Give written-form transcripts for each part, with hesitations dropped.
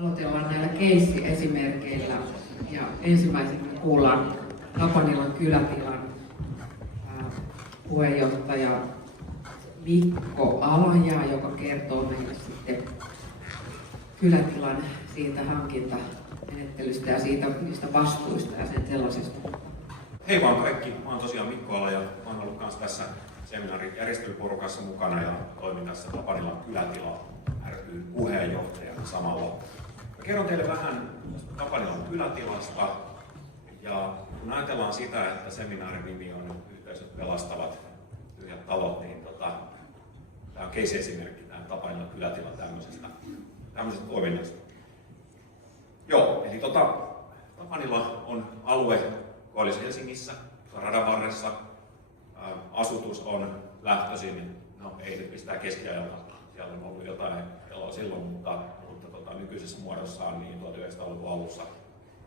Aloitellaan näillä keissi-esimerkeillä ja ensimmäisenä kuullaan Tapanilan kylätilan puheenjohtaja Mikko Alajaa, joka kertoo meille sitten kylätilan siitä hankintamenettelystä ja niistä vastuista ja sen sellaisesta. Hei vaan kaikki, mä oon tosiaan Mikko Alaja. Mä oon ollut kanssa tässä seminaarin järjestelyporukassa mukana ja toimin tässä Tapanilan kylätila ry puheenjohtajana samalla. Mä kerron teille vähän Tapanilan kylätilasta ja kun ajatellaan sitä, että seminaarin nimi on Yhteisöt pelastavat tyhjät talot, niin tämä on case-esimerkki tämä Tapanilan kylätila tämmöisestä toiminnasta. Joo, eli Tapanila on alue Koillis-Helsingissä, radan varressa. Asutus on lähtöisin, no ei nyt mistään keskiajalta, siellä on ollut jotain eloa silloin, mutta nykyisessä muodossaan niin 1900-luvun alussa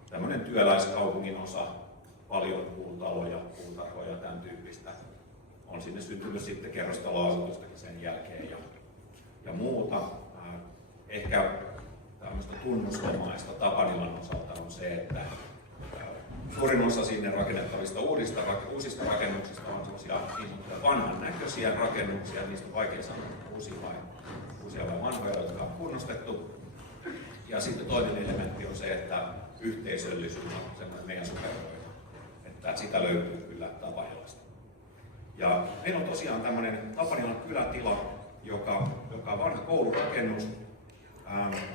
tämmöinen työläiskaupungin osa, paljon puutaloja, puutarhoja ja tämän tyyppistä. On sinne syntynyt sitten kerrostaloasutustakin sen jälkeen ja muuta. Ehkä tämmöistä tunnusomaista Tapanilan osalta on se, että suurin osa sinne rakennettavista uusista rakennuksista on sellaisia niin sanottuja vanhan näköisiä rakennuksia, niistä on vaikea sanoa uusia vai vanhoja, jotka on kunnostettu. Ja sitten toinen elementti on se, että yhteisöllisyys on semmoinen meidän supervoima, että sitä löytyy kyllä Tapanilasta. Ja meillä on tosiaan tämmöinen Tapanilan kylätila, joka on vanha koulurakennus.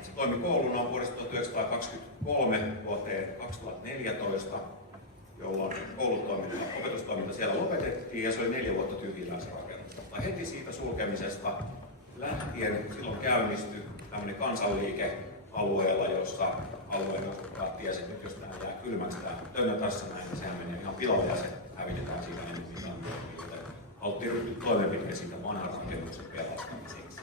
Se toimi kouluna vuodesta 1923 vuoteen 2014, jolloin opetustoiminta siellä lopetettiin ja se oli 4 vuotta tyhjillään se rakennus. Mutta heti siitä sulkemisesta lähtien silloin käynnistyi tämmöinen kansanliike alueella, jossa alueen osukkaat tiesi, että jos tämä jää kylmäksi tämä tönnä tässä näin, niin sehän menee ihan pilalle ja se hävitetään siitä ennen mitään. Haluttiin ryhtyä toimenpiteisiin siitä vanhan rakennuksen pelastamiseksi.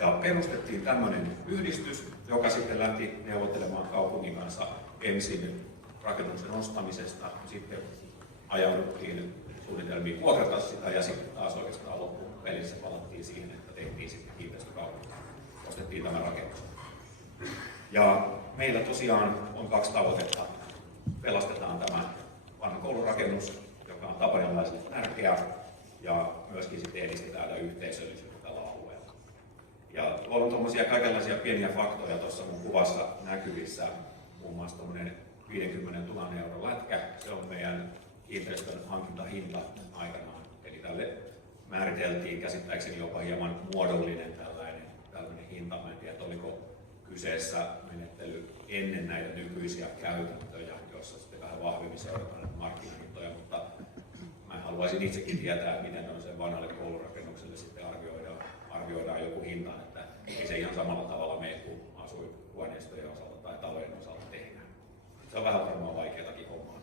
Ja perustettiin tämmöinen yhdistys, joka sitten lähti neuvottelemaan kaupungin kanssa ensin rakennuksen ostamisesta, sitten ajauduttiin suunnitelmiin vuokrata sitä ja sitten taas oikeastaan loppupelissä palattiin siihen, että tehtiin sitten kiinteistökauppa. Ostettiin tämä rakennus. Ja meillä tosiaan on 2 tavoitetta. Pelastetaan tämä vanha koulurakennus, joka on tapanilaisille tärkeä, ja myöskin sitten edistetään tätä yhteisöllisyyttä tällä alueella. Ja on tuommoisia kaikenlaisia pieniä faktoja tuossa mun kuvassa näkyvissä, muun muassa tuommoinen 50 000 euron lätkä, se on meidän kiinteistön hankintahinta aikanaan. Eli tälle määriteltiin käsittääkseni jopa hieman muodollinen tällainen hinta. Mä en tiedä, oliko kyseessä menettely ennen näitä nykyisiä käytäntöjä, joissa sitten vähän vahvemmin seurataan näitä markkinahintoja, mutta mä haluaisin itsekin tietää, miten on sen vanhalle koulurakennukselle sitten arvioidaan joku hinta, että ei se ihan samalla tavalla mene kuin asuinhuoneistojen osalta tai talojen osalta tehdään. Se on vähän varmaan vaikeatakin hommaa.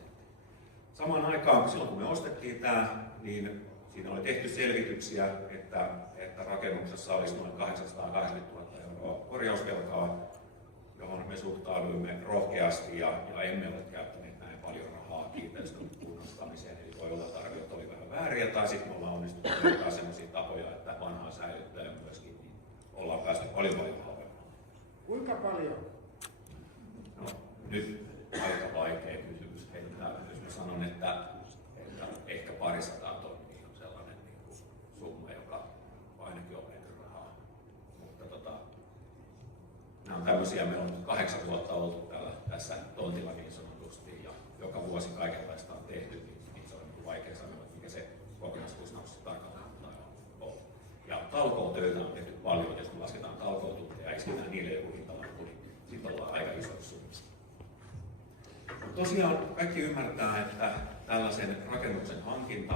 Samaan aikaan, silloin kun me ostettiin tämä, niin siinä oli tehty selvityksiä, että rakennuksessa olisi noin 880 000 euroa korjausvelkaa, johon me suhtauduimme rohkeasti ja emme ole käyttäneet näin paljon rahaa kiinteistön kunnostamiseen. Eli voi olla, että arviot oli vähän vääriä tai sitten me ollaan onnistuttu löytää sellaisia tapoja, että vanhaa säilyttäen myöskin niin ollaan päästy paljon halvemmalla. Kuinka paljon? No, nyt aika vaikea kysymys. Jos mä sanon, että ehkä 200 tonnia on sellainen niin summa, joka ainakin on mennyt rahaa. Mutta nämä on tämmöisiä, me on 8 vuotta oltu tässä tontilla niin sanotusti ja joka vuosi kaikenlaista on tehty, niin se on vaikea sanoa, että mikä se kokonaiskustannus tarkalleen on. Ja talkootöitä on tehty paljon, jos me lasketaan talkootunteja ja isketään niille joku hintalappu, niin sitten ollaan aika isoissa summissa. Tosiaan kaikki ymmärtää, että tällaisen rakennuksen hankinta,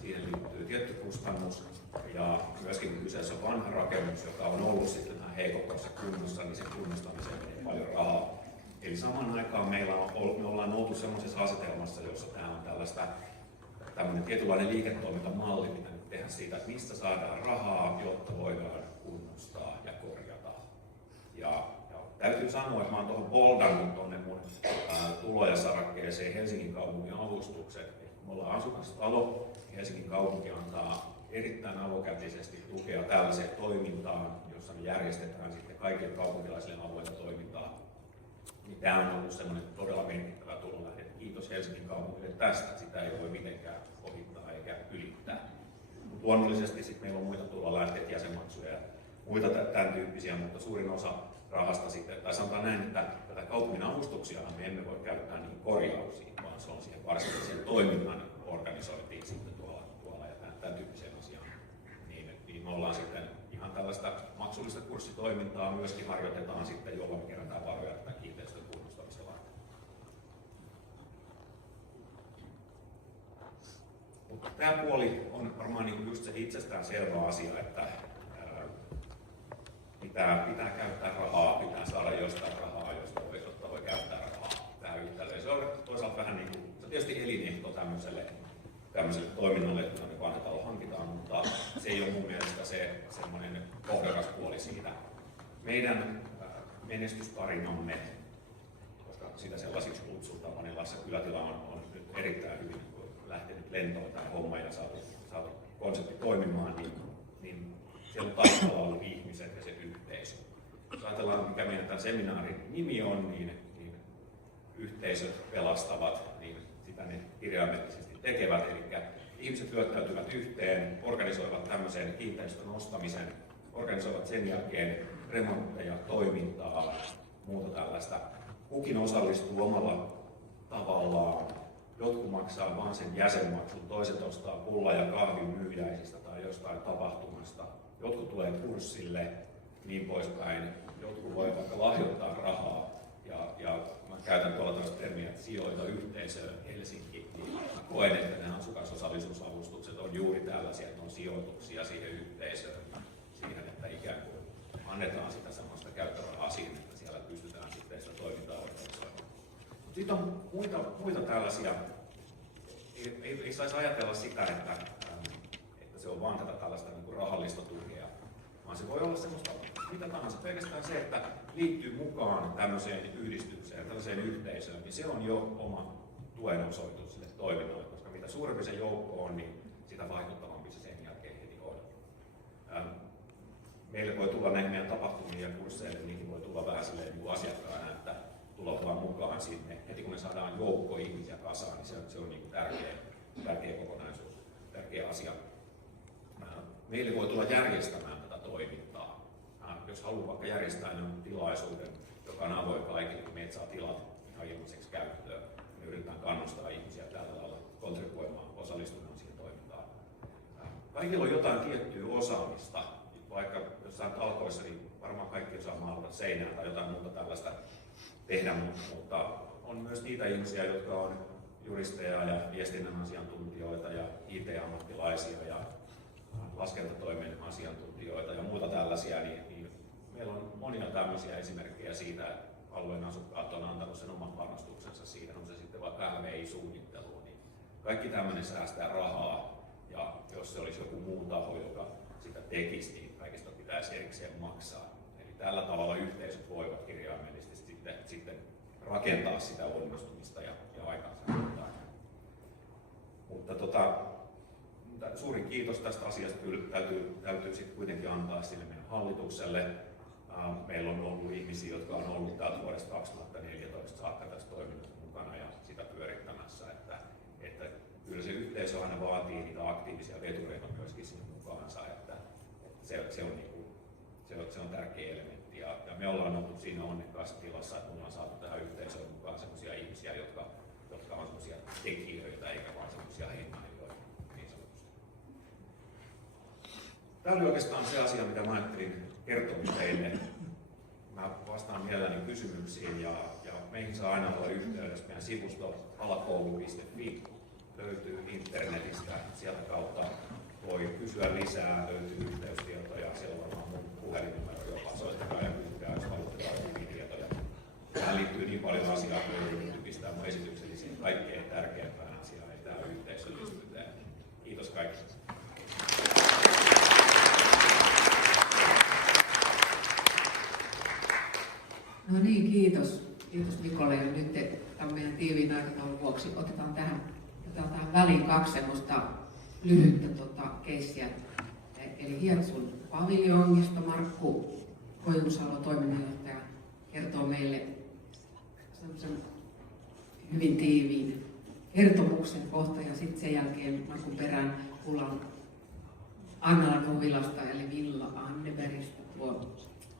siihen liittyy tietty kustannus ja myöskin kun kyseessä on vanha rakennus, joka on ollut sitten vähän heikommassa kunnossa, niin sen kunnostamiseen menee paljon rahaa. Eli samaan aikaan me ollaan oltu sellaisessa asetelmassa, jossa tämä on tämmöinen tietynlainen liiketoimintamalli, mitä nyt tehdään siitä, että mistä saadaan rahaa, jotta voidaan kunnostaa ja korjata. Ja täytyy sanoa, että mä oon tuohon boldannut tuonne mun tuloja sarakkeeseen Helsingin kaupungin avustukset. Me ollaan asukastalo, Helsingin kaupunki antaa erittäin avokätisesti tukea tällaiseen toimintaan, jossa me järjestetään sitten kaikille kaupunkilaisille alueille toimintaa. Niin tämä on ollut semmoinen todella merkittävä tulonlähde. Kiitos Helsingin kaupungille tästä, sitä ei voi mitenkään ohittaa eikä ylittää. Mutta luonnollisesti sitten meillä on muita tulonlähteitä, jäsenmaksuja ja muita tämän tyyppisiä, mutta suurin osa rahasta sitten, tai sanotaan näin, että tätä kaupungin avustuksia me emme voi käyttää niihin korjauksiin, vaan se on siihen varsinaiseen toiminnan organisointiin sitten tuolla ja tämän tyyppiseen asiaan. Niin me ollaan sitten ihan tällaista maksullista kurssitoimintaa myöskin harjoitetaan sitten, jolla me kerätään varoja tämän kiinteistön kunnostamisen varten. Mutta tämä puoli on varmaan niin just se itsestään selvä asia, että pitää käyttää rahaa, pitää saada jostain rahaa, josta voi käyttää rahaa tähän yhtälöön. Se on toisaalta vähän niin kuin, se on tietysti elinehto tämmöiselle toiminnalle, jota me vanhatalo hankitaan, mutta se ei ole mun mielestä se semmoinen kohdakas puoli siitä. Meidän menestystarinamme, koska sitä sellaisiksi kutsutaan, Manilaissa kylätila on nyt erittäin hyvin lähtenyt lentoon tämä homma ja saatu konsepti toimimaan, niin siellä on taustalla ollut ihmiset ja se yhteisö. Jos ajatellaan, mikä meidän tämän seminaarin nimi on, niin yhteisöt pelastavat, niin sitä ne kirjaimellisesti tekevät. Eli ihmiset hyöttäytyvät yhteen, organisoivat tämmöisen kiinteistön ostamisen, organisoivat sen jälkeen remontteja, toimintaa, muuta tällaista. Kukin osallistuu omalla tavallaan. Jotkut maksaa vain sen jäsenmaksun, toiset ostaa pulla ja kahvin myyjäisistä tai jostain tapahtumasta. Jotkut tulee kurssille, niin poispäin. Jotkut voi vaikka lahjoittaa rahaa. Ja mä käytän tuolla tällaista termiä, että sijoita yhteisöön Helsinki. Mä koen, että nämä asukasosallisuusavustukset on juuri tällaisia, että on sijoituksia siihen yhteisöön. Siihen, että ikään kuin annetaan sitä samasta käyttörahaa siihen, että siellä pystytään sitten sitä toimintaa organisoimaan. Sitten on muita tällaisia, ei saisi ajatella sitä, että se on vaan tätä tällaista niin kuin rahallista tukea, vaan se voi olla semmoista mitä tahansa. Pelkästään se, että liittyy mukaan tämmöiseen yhdistykseen, tällaiseen yhteisöön, niin se on jo oma tuen osoitus sille toiminnalle, koska mitä suurempi se joukko on, niin sitä vaikuttavampi se sen jälkeen heti on. Meille voi tulla näihin meidän tapahtumiin ja kursseille, niihin voi tulla vähän silleen niin kuin asiakkaana, että tulla vaan mukaan sinne. Heti kun me saadaan joukko ihmisiä kasaan, niin se on niin kuin tärkeä kokonaisuus, tärkeä asia. Meille voi tulla järjestämään tätä toimintaa. Jos haluaa vaikka järjestää tilaisuuden, joka on avoin kaikille, kun meitä saa tilat ihan ilmaiseksi käyttöön, me yritetään kannustaa ihmisiä tällä lailla kontribuoimaan, osallistumaan siihen toimintaan. Kaikilla on jotain tiettyä osaamista. Vaikka jossain talkoissa, niin varmaan kaikki osaa maalata seinää tai jotain muuta tällaista tehdä, mutta on myös niitä ihmisiä, jotka on juristeja ja viestinnän asiantuntijoita ja IT-ammattilaisia ja laskentatoimen asiantuntijoita ja muuta tällaisia, niin meillä on monia tämmöisiä esimerkkejä siitä, että alueen asukkaat on antanut sen oman panostuksensa siihen, on se sitten vaikka LVI-suunnitteluun, niin kaikki tämmöinen säästää rahaa, ja jos se olisi joku muu taho, joka sitä tekisi, niin kaikista pitäisi erikseen maksaa. Eli tällä tavalla yhteisöt voivat kirjaimellisesti sitten rakentaa sitä onnistumista ja aikaansaantaa. Mutta suurin kiitos tästä asiasta kyllä täytyy sitten kuitenkin antaa sille meidän hallitukselle. Meillä on ollut ihmisiä, jotka on ollut täältä vuodesta 2014 saakka tässä toiminnassa mukana ja sitä pyörittämässä, että kyllä se yhteisö aina vaatii niitä aktiivisia vetureita myöskin sinne mukaansa, että se on tärkeä elementti ja me ollaan oltu siinä onnekkaassa tilassa, että me ollaan saatu tähän yhteisöön mukaan sellaisia ihmisiä, jotka on sellaisia tekijöitä eikä vaan sellaisia hengailijoita niin sanotusti. Tämä oli oikeastaan se asia, mitä mä ajattelin kertoa teille. Mä vastaan mielelläni kysymyksiin ja meihin saa aina olla yhteydessä. Meidän sivusto alakoulu.fi löytyy internetistä. Sieltä kautta voi kysyä lisää, löytyy yhteystietoja. Siellä on varmaan mun puhelinnumero jopa. Soittakaa ja kysykää, jos haluatte tarkempia tietoja. Tähän liittyy niin paljon asiaa, kun yritetty pistää mun esityksellisiin kaikkein tärkeimpään asiaan, eli tähän yhteisöllisyyteen. Kiitos kaikille. No niin, kiitos. Kiitos Mikolle. Ja nyt tämän meidän tiiviin aikataulun vuoksi otetaan tähän väliin 2 semmoista lyhyttä keissiä. eli Hietsun paviljongista. Markku Koivusalo, toiminnanjohtaja, kertoo meille sellaisen hyvin tiiviin kertomuksen kohta ja sitten sen jälkeen Markun perään kuullaan Anna Ruvilasta eli Villa Annebergistä tuo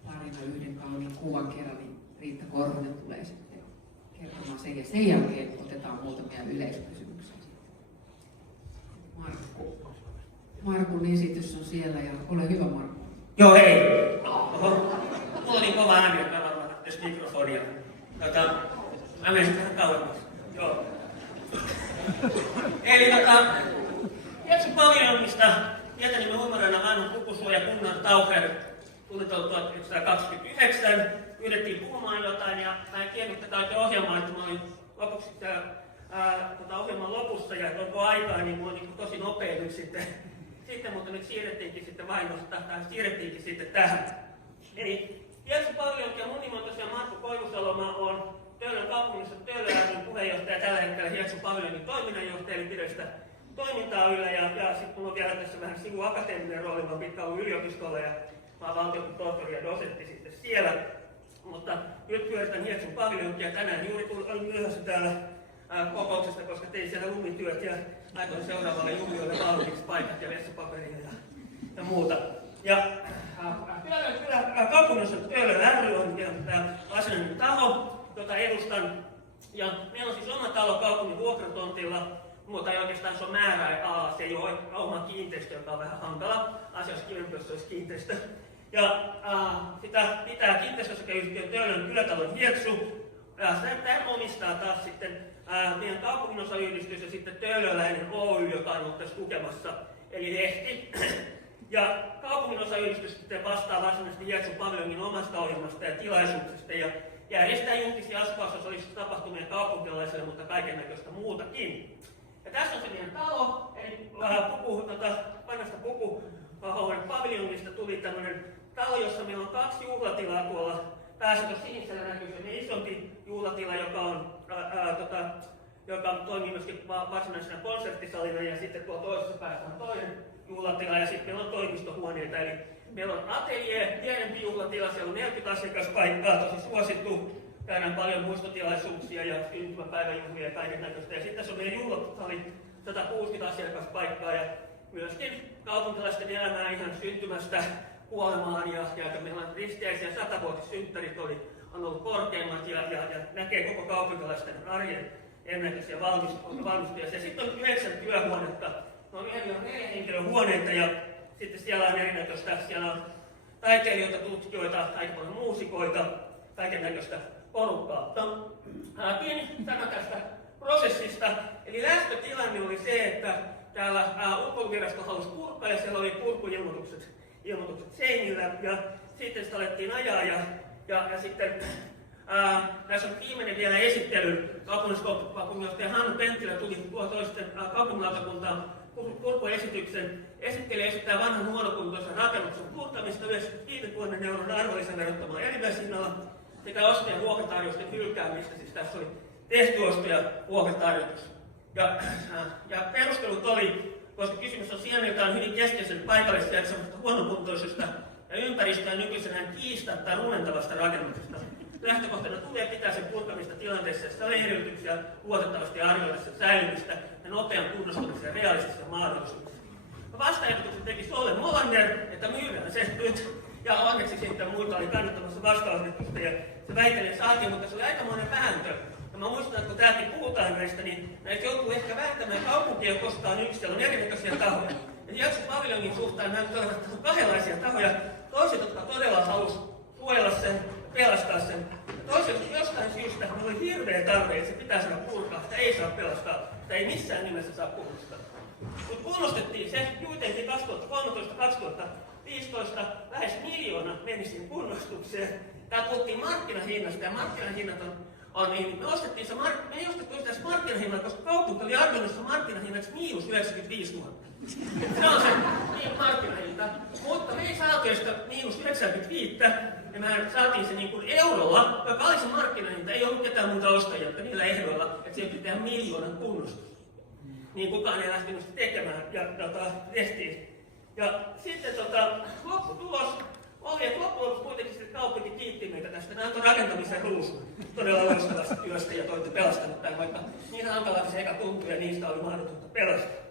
tarina yhden kauniin kuvan kerran, niin Riitta Korhonen tulee sitten kertomaan sen ja sen jälkeen otetaan muutamia yleiskysymyksiä. Markun esitys on siellä ja ole hyvä Markku. Joo hei! Oho, mulla oli kova ääni, että varmaan tässä mikrofonia. Mä menen sitten vähän kauemmas. Joo. Eli Hietsun paviljongista tietäni me huomioidaan Aino Pukusua ja Gunnar Taucher tunnettu 1929. Pyydettiin puhumaan jotain ja mä en tiennyt tätä oikein ohjelmaa, että mä olin lopuksi ohjelman lopussa ja koko aikaa, niin mulla on tosi nopea nyt sitten, mutta nyt siirrettiinkin sitten tähän. Eli Hietsun paviljonki ja mun nimi on tosiaan Markku Koivusalo, mä oon Töölön kaupungissa Töölön ryn puheenjohtaja tällä hetkellä Hietsun paviljonkin toiminnanjohtaja, eli pidän sitä toimintaa yllä ja sitten mulla on vielä tässä vähän sivuakateeminen rooli, mä oon pitkään ollut yliopistolla ja mä oon valtiotohtori ja dosentti sitten siellä. Mutta nyt pyöritän Hietsun paviljonkia. Tänään juuri olin myöhässä täällä kokouksesta, koska tein siellä lumityöt ja laitoin seuraavalle juhlioille valmiiksi paikat ja vessapaperia ja muuta. Ja kaupungissa Töölön ry on tämä varsinainen taho, jota edustan. Ja meillä on siis oma talo kaupungin vuokratontilla, mutta ei oikeastaan se on määräala, se ei ole oma kiinteistö, joka on vähän hankala. Asiassa kivempi, jos se olisi kiinteistö. Ja sitä pitää kiinteistöosakeyhtiö Töölön kylätalon Hietsu. Tämän omistaa taas sitten meidän kaupunginosayhdistys ja sitten Töölöläinen Oy, joka on ollut tässä tukemassa, eli lehti. Ja kaupunginosayhdistys sitten vastaa varsinaisesti Hietsun paviljongin omasta ohjelmasta ja tilaisuuksista ja järjestää julkisia asukasosallisia tapahtumia kaupunkilaisille, mutta kaikennäköistä muutakin. Ja tässä on se meidän talo, eli vanhasta Pukuhoven paviljongista tuli tämmöinen talo, jossa meillä on 2 juhlatilaa tuolla päässä. Sinisellä näkyy se isompi juhlatila, joka toimii myöskin varsinaisena konserttisalina, ja sitten tuolla toisessa päässä on toinen juhlatila, ja sitten meillä on toimistohuoneita. Eli meillä on atelier, pienempi juhlatila, siellä on 40 asiakaspaikkaa, tosi suosittu. Käydään paljon muistotilaisuuksia ja syntymäpäiväjuhlia ja kaiken näköistä. Ja sitten tässä on meidän juhlasali, 160 asiakaspaikkaa ja myöskin kaupunkilaisten elämää ihan syntymästä kuolemaan. Ja meillä on ristiäisiä 100-vuotissynttärit on ollut korkeimmat ja näkee koko kaupunkilaisten arjen ennäköisiä valmistuja. Ja sitten on 9 työhuonetta, ne on 4 henkilöhuoneita ja sitten siellä on erinäköistä, siellä on taiteilijoita, tutkijoita, aika paljon muusikoita, kaiken näköistä porukkaa. No, pieni sana tästä prosessista. Eli lähtötilanne oli se, että täällä ulkoiluvirasto halusi purkaa ja siellä oli purkuilmoitukset seinillä. Ja sitten sitä alettiin ajaa ja sitten tässä on viimeinen vielä esittely. Kaupunginjohtaja Hannu Penttilä tuli toisten kaupunginlautakuntaan purkuesityksen. Esittää vanhan huonokuntoisen rakennuksen purkamista 95 000 € arvonlisäverottomalla enimmäishinnalla sekä osto- ja vuokratarjousten hylkäämistä, siis tässä oli tehty osto- ja vuokratarjous. Ja perustelut oli, koska kysymys on siinä, jota on hyvin keskeisen paikallisesti ja huonokuntoisesta ja ympäristöä nykyisenään kiistatta rumentavasta rakennuksesta. Lähtökohtana tulee pitää sen purkamista tilanteessa, jossa on edellytyksiä luotettavasti arvioida sen säilymistä ja nopean kunnostamisen realistisissa mahdollisuuksissa. Vastaehdotuksen teki Solle Molander, että myydään se nyt. Ja onneksi sitten muita oli kannattamassa vastaehdotusta ja se väittelee saatiin, mutta se oli aikamoinen vääntö. Ja mä muistan, että kun täälläkin puhutaan näistä, niin näitä joutuu ehkä vääntämään kaupunkia koskaan yksi, siellä on erinäköisiä tahoja. Ja Hietsun paviljongin suhtaan näyttävät kahdenlaisia tahoja. Toiset, jotka todella halusi suojella sen, pelastaa sen. Ja toiset jostain syystä, ne oli hirveä tarve, että se pitää saada purkaa, sitä ei saa pelastaa, sitä ei missään nimessä saa puolustaa. Mutta kunnostettiin se kuitenkin 2013-2015 lähes 1 miljoona meni siihen kunnostukseen. Tää puhuttiin markkinahinnasta ja markkinahinnat on niin, me ostettiin se markkinahinnalla, koska kaupunki oli arvioinut markkinahinnaksi -95 000. Se on se markkinahinta. Mutta me ei saatu sitä -95 ja me saatiin se niin kuin eurolla, joka oli se markkinahinta. Ei ollut ketään muuta ostajia, jotka niillä ehdoilla, että se piti tehdä 1 miljoonan kunnostus. Niin kukaan ei lähtenyt sitä tekemään ja tehtiin. Ja sitten lopputulos oli, että loppujen lopuksi kuitenkin sitten kaupunki kiitti meitä tästä. Nämä on rakentamisen ruusu todella loistavasta työstä ja te olette pelastanut tämän, vaikka niin hankalaa se eka tuntui ja niistä oli mahdotonta pelastaa.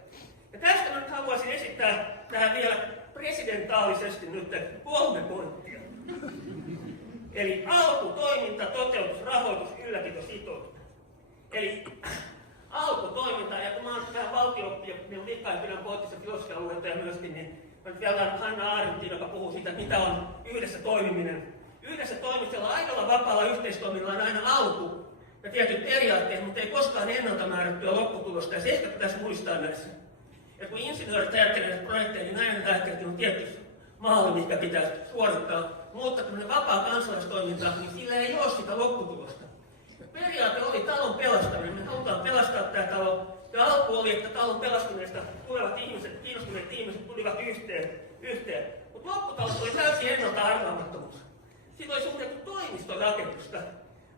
Ja tästä nyt haluaisin esittää tähän vielä presidentaalisesti nyt 3 pointtia. Eli alku, toiminta, toteutus, rahoitus, ylläpito, sitoutuminen. Eli alkutoiminta, ja kun mä oon vähän valtio-oppia, niin liikkaan pidän poliittisen filosofian luentoja myöskin, niin mä nyt vielä Hanna Arendtin, joka puhuu siitä, että mitä on yhdessä toimiminen. Yhdessä toimimisella ainoalla vapaalla yhteistoiminnalla on aina alku ja tietyt periaatteet, mutta ei koskaan ennalta määrättyä lopputulosta, ja se ehkä pitäisi muistaa näissä. Ja kun insinöörit ajattelevat projekteja, niin näin ajattelevat, on tietty maali, mikä pitää suorittaa, mutta kun ne vapaa kansalaistoiminta, niin sillä ei ole sitä lopputulosta. Periaate oli talon pelastaminen. Me halutaan pelastaa tämä talo. Ja alku oli, että talon pelastuneesta tulevat ihmiset, kiinnostuneet ihmiset tulivat yhteen. Mutta lopputulos oli täysin ennalta arvaamattomuus. Siitä oli suunniteltu toimistorakennusta.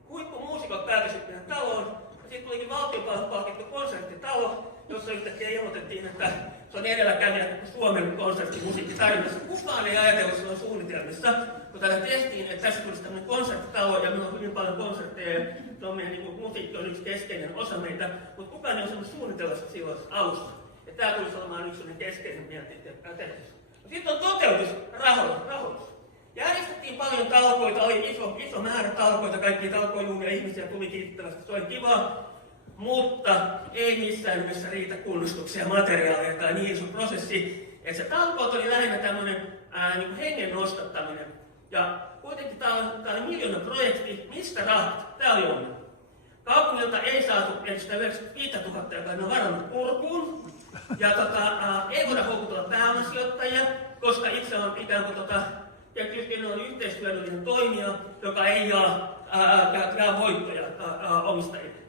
Huippumuusikot pääsivät mennä taloon. Ja sitten tulikin valtionpalkittu konserttitalo, jossa yhtäkkiä ilmoitettiin, että se on edelläkävijä Suomen konserttimusiikkitarinassa. Kukaan ei ajatellut silloin suunnitelmissa, kun tätä tehtiin, että tässä tulisi tämmöinen konserttitalo ja meillä on hyvin paljon konsertteja ja se on meidän niin musiikki on yksi keskeinen osa meitä, mutta kukaan ei osannut suunnitella sitä silloin alusta. Ja tämä tulisi olemaan yksi keskeinen pätevyys. Sitten on toteutus, rahoitus. Järjestettiin paljon talkoita, oli iso määrä talkoita, kaikki talkoiluja ihmisiä tuli kiittävästi, se oli kiva. Mutta ei missään nimessä riitä kunnostuksia, materiaaleja tai niin iso prosessi, että se talkoot oli lähinnä tämmöinen niin hengen nostattaminen. Ja kuitenkin tämä on miljoonaprojekti, mistä rahat? Tämä oli ongelma. Kaupungilta ei saatu edes 95 000, joka on varannut purkuun. Ja ei voida houkutella pääomasijoittajia, koska itse on ikään kuin tietysti on yhteistyöllinen toimija, joka ei jaa voittoja omistajille.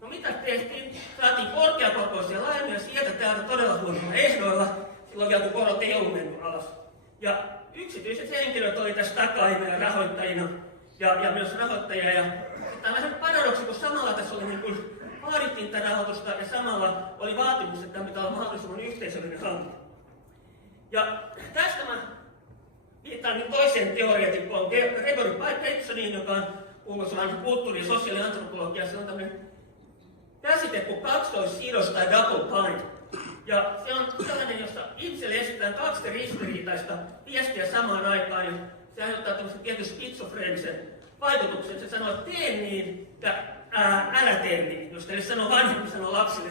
No mitä tehtiin? Saatiin korkeakokoisia lainoja sieltä täältä todella huonoilla ehdoilla, silloin vielä kun korot ei ollut mennyt alas. Ja yksityiset henkilöt oli tässä takajina ja rahoittajina ja myös rahoittajia. Ja tämä on vähän paradoksi, kun samalla tässä oli niin kuin vaadittiin tätä rahoitusta ja samalla oli vaatimus, että tämä pitää olla mahdollisimman yhteisöllinen hanke. Ja tästä mä viittaan nyt toiseen teoreetikkoon, Gregory Batesoniin, joka on kuuluisa kulttuuri- ja sosiaaliantropologia. Se on tämmöinen käsite kuin kaksoissidos tai double bind. Ja se on sellainen, jossa itselle esitetään 2 ristiriitaista viestiä samaan aikaan. Ja se aiheuttaa tämmöisen tietyn skitsofreenisen vaikutuksen. Se sanoo, että tee niin ja älä tee niin. Jos teille sanoo vanhempi, sanoo lapsille,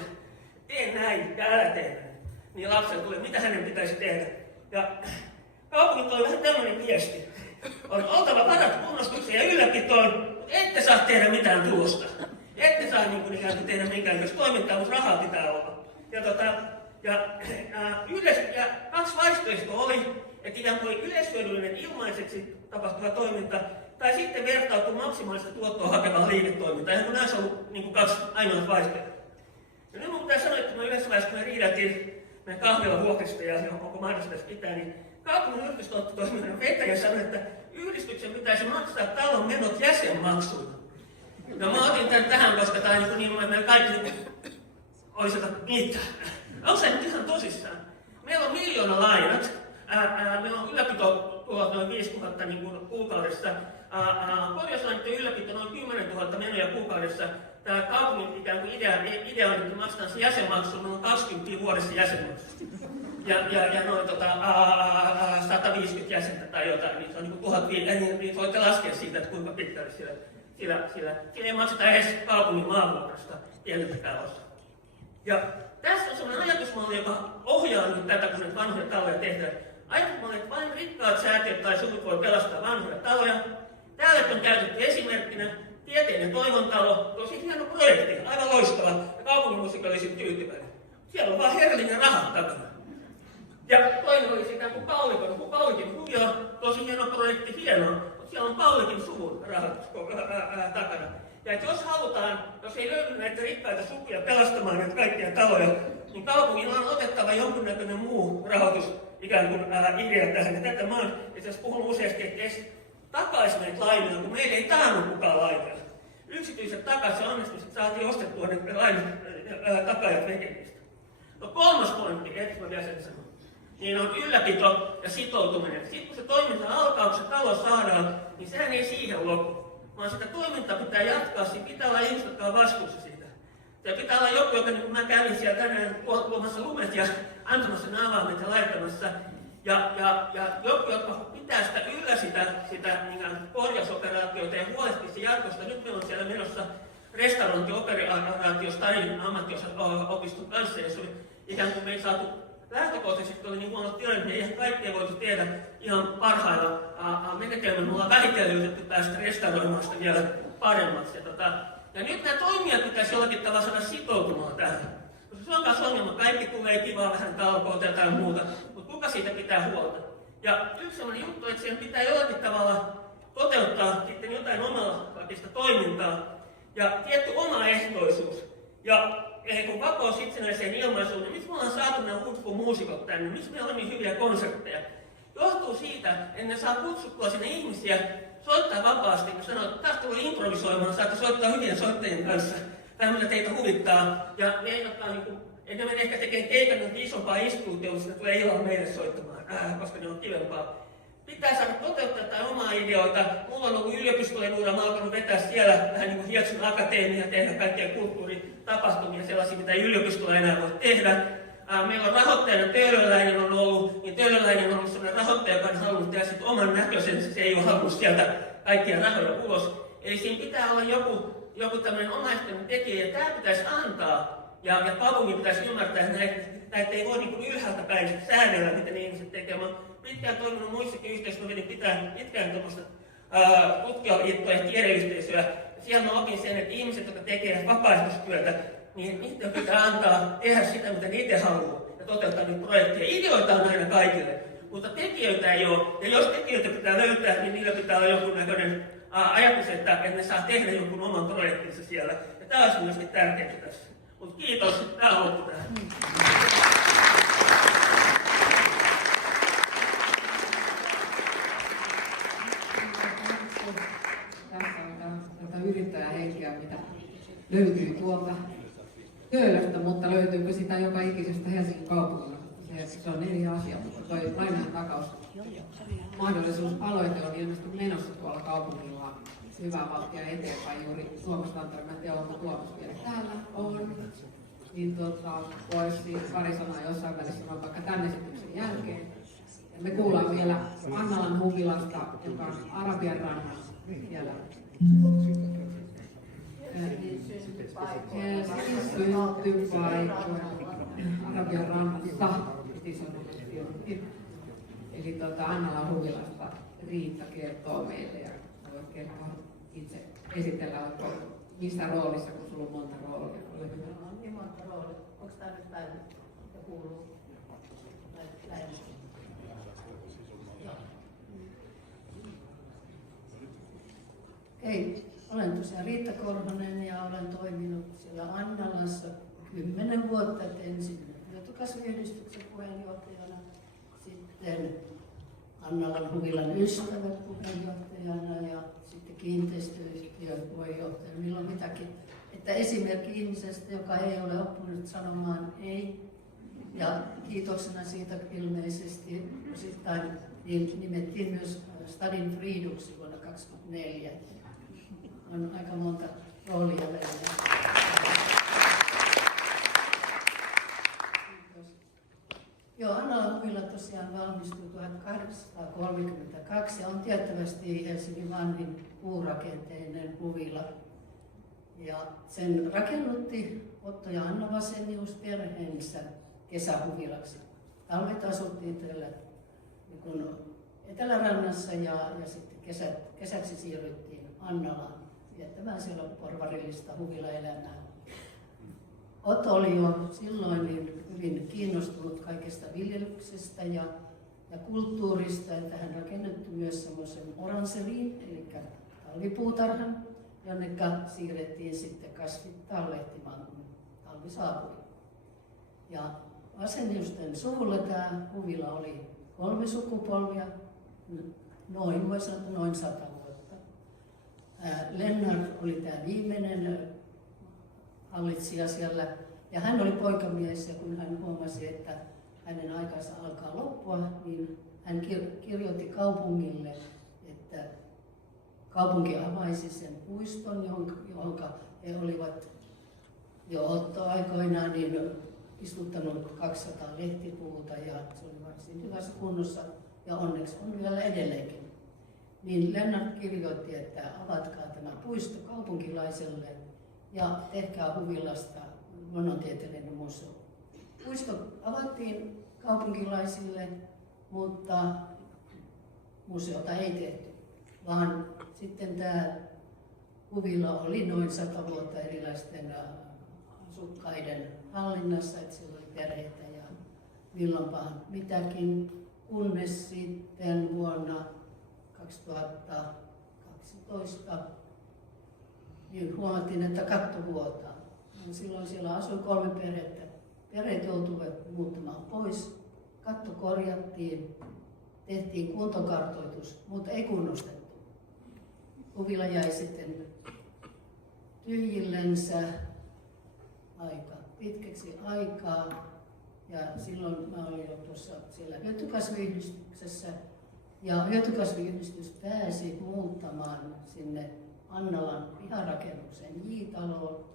tee näin ja älä tee näin. Niin lapselle tulee, mitä hänen pitäisi tehdä. Ja kaupungit oli vähän tämmöinen viesti. On oltava varat kunnostukseen ja ylläpitoon, mutta ette saa tehdä mitään tulosta. Ette saa ikään kuin tehdä minkäänlaista toimintaa, mutta rahaa pitää olla. Ja 2 vaihtoehtoa oli, että ikään kuin yleishyödyllinen ilmaiseksi tapahtuva toiminta, tai sitten vertautuu maksimaalista tuottoa hakevaan liiketoimintaan. Eihän kun näissä on ollut 2 ainoat vaihtoehtoja. Ja nyt mun pitää sanoa, että me yhdessä vaiheessa, kun me riidättiin meidän kahvilla vuokrista ja onko mahdollista tässä pitää, niin kaupungin yhdistystoimikunnan vetäjä sanoi, että yhdistyksen pitäisi maksaa talon menot jäsenmaksuina. No mä otin tämän tähän, koska tämä on niin, että meillä kaikki olisi niitä. Onko se nyt ihan tosissaan? Meillä on 1 miljoona lainat. Meillä on ylläpitotulot noin 5 000 kuukaudessa. Korjauslainojen ylläpito noin 10 000 menoja kuukaudessa. Tämä kaupungin ikään kuin idea on, että maksetaan se jäsenmaksu noin 20 vuodessa jäsenmaksu. Ja noin 150 jäsentä tai jotain, niin se on 1500, niin voitte laskea siitä, että kuinka pitkälle sillä ei makseta edes kaupungin maavuokrasta pieneltäkään osaa. Ja tässä on sellainen ajatusmalli, joka ohjaa nyt tätä, kun näitä vanhoja taloja tehdään. Ajatusmalli, että vain rikkaat säätiöt tai suvut voi pelastaa vanhoja taloja. Täällä on käytetty esimerkkinä tieteinen toivontalo, tosi hieno projekti, aivan loistava, ja kaupunginmusiikki olisi tyytyväinen. Siellä on vaan herrallinen rahat takana. Ja toinen olisi ikään kuin Paulikin huvio, tosi hieno projekti, hienoa, mutta siellä on Paulikin suvun rahoitus takana. Ja jos halutaan, jos ei löydy näitä rikkaita sukuja pelastamaan näitä kaikkia taloja, niin kaupungin on otettava jonkunnäköinen muu rahoitus ikään kuin idea tähän. Ja tätä mä oon itse asiassa puhunut useasti, että edes takaisin näitä lainoja, kun meillä ei taannut kukaan lainoja. Yksityiset takaisin onnistuiset saatiin ostettua ne lainat takajat tekemistä. No 3. pointti, etkö mä vielä sen sanon. niin on ylläpito ja sitoutuminen. Sitten kun se toiminta alkaa, kun se talo saadaan, niin sehän ei siihen lopu. Vaan sitä toimintaa pitää jatkaa, siinä pitää olla ihmiset, jotka on vastuussa siitä. Ja pitää olla joku, joka niin kuin mä kävin siellä tänään luomassa lumet ja antamassa ne avaimet ja laittamassa. Ja joku, jotka pitää sitä yllä sitä korjausoperaatiota ja huolehtii jatkosta. Nyt meillä on siellä menossa restaurointioperaatio Stadin ammattiopiston kanssa, ja se oli ikään kuin me ei saatu lähtökohtaisesti oli niin huono tilanne, että ei ihan kaikkea voitu tehdä ihan parhailla menetelmillä. Me ollaan vähitellen yritetty päästä restauroimaan sitä vielä paremmaksi. Ja nyt nämä toimijat pitäisi jollakin tavalla saada sitoutumaan tähän. Koska se on taas ongelma, kaikki tulee kivaa vähän talkoota tai jotain muuta, mutta kuka siitä pitää huolta? Ja yksi sellainen juttu, että siihen pitää jollakin tavalla toteuttaa sitten jotain omanlaista toimintaa ja tietty omaehtoisuus. Ja kun vapaus itsenäiseen ilmaisuun, niin miksi me ollaan saatu nämä huippumuusikot tänne, miksi meillä on niin hyviä konsertteja? Johtuu siitä, että ne saa kutsuttua sinne ihmisiä soittaa vapaasti, kun sanoo, että taas tulee improvisoimaan, saatte soittaa hyvien soittajien kanssa, tämmöinen teitä huvittaa. Ja ne, jotka on ne menee ehkä tekemään keikannut isompaa instituutioista, ne tulee illalla meille soittamaan, koska ne on kivempaa. Pitää saada toteuttaa jotain omaa ideoita. Mulla on ollut yliopistojen uudella, mä oon alkanut vetää siellä vähän niin kuin Hietsun akateemia, tehdä kaikkia kulttuuritapahtumia, sellaisia, mitä ei yliopistolla enää voi tehdä. Meillä on rahoittajana Töölöläinen on ollut, niin Töölöläinen on ollut sellainen rahoittaja, joka on halunnut tehdä sitten oman näköisensä, se ei ole halunnut sieltä kaikkia rahoja ulos. Eli siinä pitää olla joku tämmöinen omaehtoinen tekijä, ja tämä pitäisi antaa. Ja kaupungin pitäisi ymmärtää, että näitä ei voi niin kuin ylhäältä päin säännellä, miten ihmiset tekevät. Mä oon pitkään toiminut muissakin yhteisöissä, mä pitkään tuommoista tutkijaliittoa ja tiedeyhteisöä. Siellä mä opin sen, että ihmiset, jotka tekevät vapaaehtoistyötä, niin niiden pitää antaa tehdä sitä, mitä ne itse haluaa ja toteuttaa niitä projekteja. Ideoita on aina kaikille, mutta tekijöitä ei ole. Ja jos tekijöitä pitää löytää, niin niillä pitää olla jonkunnäköinen ajatus, että ne saa tehdä jonkun oman projektinsa siellä. Ja tämä olisi myöskin tärkeää tässä. Mutta kiitos, tämä on loppu tähän. Tässä on tätä yrittäjähenkeä, mitä löytyy tuolta Töölöstä, mutta löytyykö sitä joka ikisestä Helsingin kaupungista? Se on eri asia, mutta toi lainan takaus mahdollisuusaloite on ilmeisesti menossa tuolla kaupungilla hyvää vauhtia eteenpäin. Juuri Tuomas Tanttari, mä en tiedä, onko Tuomas vielä täällä on. Niin voisi pari sanaa jossain välissä sanoa vaikka tämän esityksen jälkeen. Ja me kuullaan vielä Annalan huvilasta, joka on Arabian rannassa siellä. Syntypaikkoja Arabian rannassa, eli Annalan huvilasta Riitta kertoo meille ja voit kertoa itse esitellä, missä roolissa, kun sulla on monta roolia. On niin monta roolia. Onko tämä nyt päivä ja kuuluu lähellä? Hei, olen tosiaan Riitta Korhonen ja olen toiminut siellä Annalassa 10 vuotta, että ensin Hyötykasviyhdistyksen puheenjohtajana, sitten Annalan huvilan ystävät puheenjohtajana ja sitten kiinteistöyhtiön puheenjohtajana, milloin mitäkin. Että esimerkki ihmisestä, joka ei ole oppinut sanomaan ei, ja kiitoksena siitä ilmeisesti osittain nimettiin myös Stadin Friiduksi vuonna 2024. On aika monta roolia välillä. Joo, Annalan huvila tosiaan valmistui 1832 ja on tiettävästi Helsingin vanhin puurakenteinen huvila. Ja sen rakennutti Otto ja Anna Vasenius perheensä kesähuvilaksi. Talvet asuttiin täällä niin Etelärannassa ja sitten kesäksi siirryttiin Annalaan viettämään siellä porvarillista huvilaelämää. Otto oli jo silloin niin hyvin kiinnostunut kaikesta viljelyksestä ja kulttuurista, että hän rakennetti myös semmoisen oranseliin, eli talvipuutarhan, jonne siirrettiin sitten kasvit talvehtimaan, kun talvi saapui. Ja Vaseniusten suvulla tämä huvila oli 3 sukupolvia, voi sanoa noin 100 vuotta. Lennart oli tämä viimeinen hallitsija siellä, ja hän oli poikamies, ja kun hän huomasi, että hänen aikansa alkaa loppua, niin hän kirjoitti kaupungille, että kaupunki avaisi sen puiston, jonka he olivat jo ottoaikoinaan niin istuttanut 200 lehtipuuta ja se oli varsin hyvässä kunnossa ja onneksi on vielä edelleenkin. Niin Lennart kirjoitti, että avatkaa tämä puisto kaupunkilaiselle ja tehkää Huvilasta luonnontieteellinen museo. Puisto avattiin kaupunkilaisille, mutta museota ei tehty, vaan sitten tämä Huvila oli noin 100 vuotta erilaisten asukkaiden hallinnassa, että siellä oli perheitä ja milloinpahan mitäkin, kunnes sitten vuonna 2012 niin huomattiin, että katto vuotaa. Silloin siellä asui 3 perhettä. Perheet joutuivat muuttamaan pois, katto korjattiin, tehtiin kuntokartoitus, mutta ei kunnostettu. Huvila jäi sitten tyhjillensä aika pitkäksi aikaa ja silloin mä olin jo tuossa siellä hyötykasviyhdistyksessä ja hyötykasviyhdistys pääsi muuttamaan sinne Annalan piharakennukseen J-taloon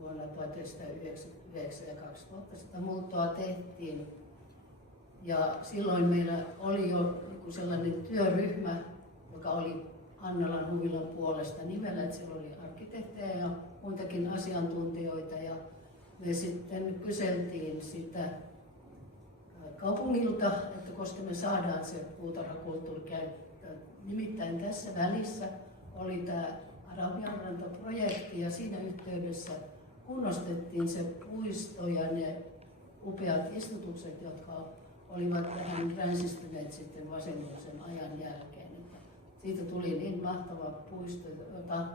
vuonna 1999 ja 2000 sitä muuttoa tehtiin. Ja silloin meillä oli jo sellainen työryhmä, joka oli Annalan Huvilan puolesta nimellä, että siellä oli arkkitehtejä ja muitakin asiantuntijoita. Ja me sitten kyseltiin sitä kaupungilta, että koska me saadaan se puutarhakulttuuri käyttöön. Nimittäin tässä välissä oli tämä Arabianranta-projekti ja siinä yhteydessä kunnostettiin se puisto ja ne upeat istutukset, jotka olivat vähän ränsistyneet sitten vasemmoisen ajan jälkeen. Siitä tuli niin mahtava puisto, jota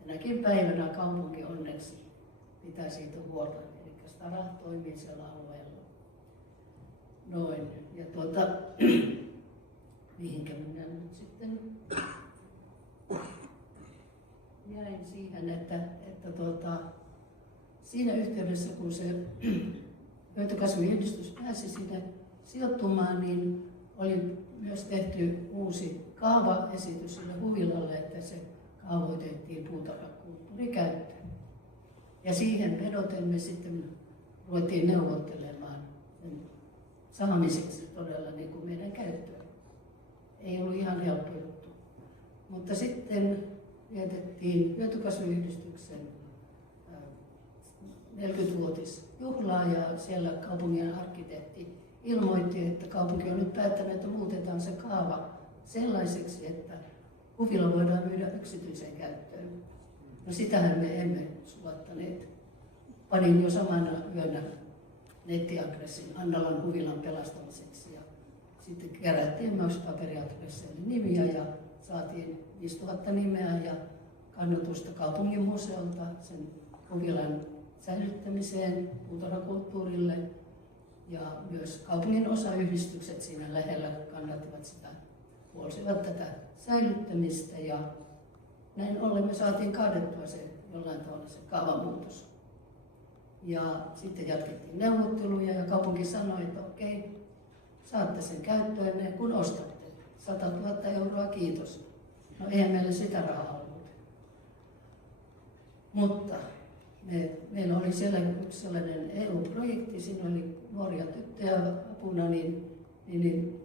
tänäkin päivänä kaupunki onneksi pitää siitä huolta. Eli Stara toimii siellä alueella. Noin. Ja mihinkä minä nyt sitten jäin siihen, että siinä yhteydessä, kun se hyötykasviyhdistys pääsi sinne sijoittumaan, niin oli myös tehty uusi kaavaesitys sille Huvilalle, että se kaavoitettiin puutarhakulttuurikäyttöön. Ja siihen vedoten me sitten ruvettiin neuvottelemaan sen saamiseksi todella niin kuin meidän käyttöön. Ei ollut ihan helppo juttu. Mutta sitten vietettiin hyötykasviyhdistyksen 40-vuotisjuhlaa ja siellä kaupungin arkkitehti ilmoitti, että kaupunki on nyt päättänyt, että muutetaan se kaava sellaiseksi, että Huvila voidaan myydä yksityiseen käyttöön. No sitähän me emme sulattaneet. Panin jo samana yönä nettiadressin Annalan Huvilan pelastamiseksi ja sitten kerättiin myös paperiadresseille nimiä ja saatiin 5000 nimeä ja kannatusta kaupungin museolta sen Huvilan säilyttämiseen, puutarhakulttuurille ja myös kaupungin osayhdistykset siinä lähellä kannattivat sitä, puolsivat tätä säilyttämistä ja näin ollen me saatiin kaadettua se jollain tavalla se kaavamuutos. Ja sitten jatkettiin neuvotteluja ja kaupunki sanoi, että okei, saatte sen käyttöön kun ostatte. 100 000 euroa, kiitos. No eihän meillä sitä rahaa ollut. Mutta meillä oli siellä yksi sellainen EU-projekti, siinä oli nuoria tyttöjä apuna, niin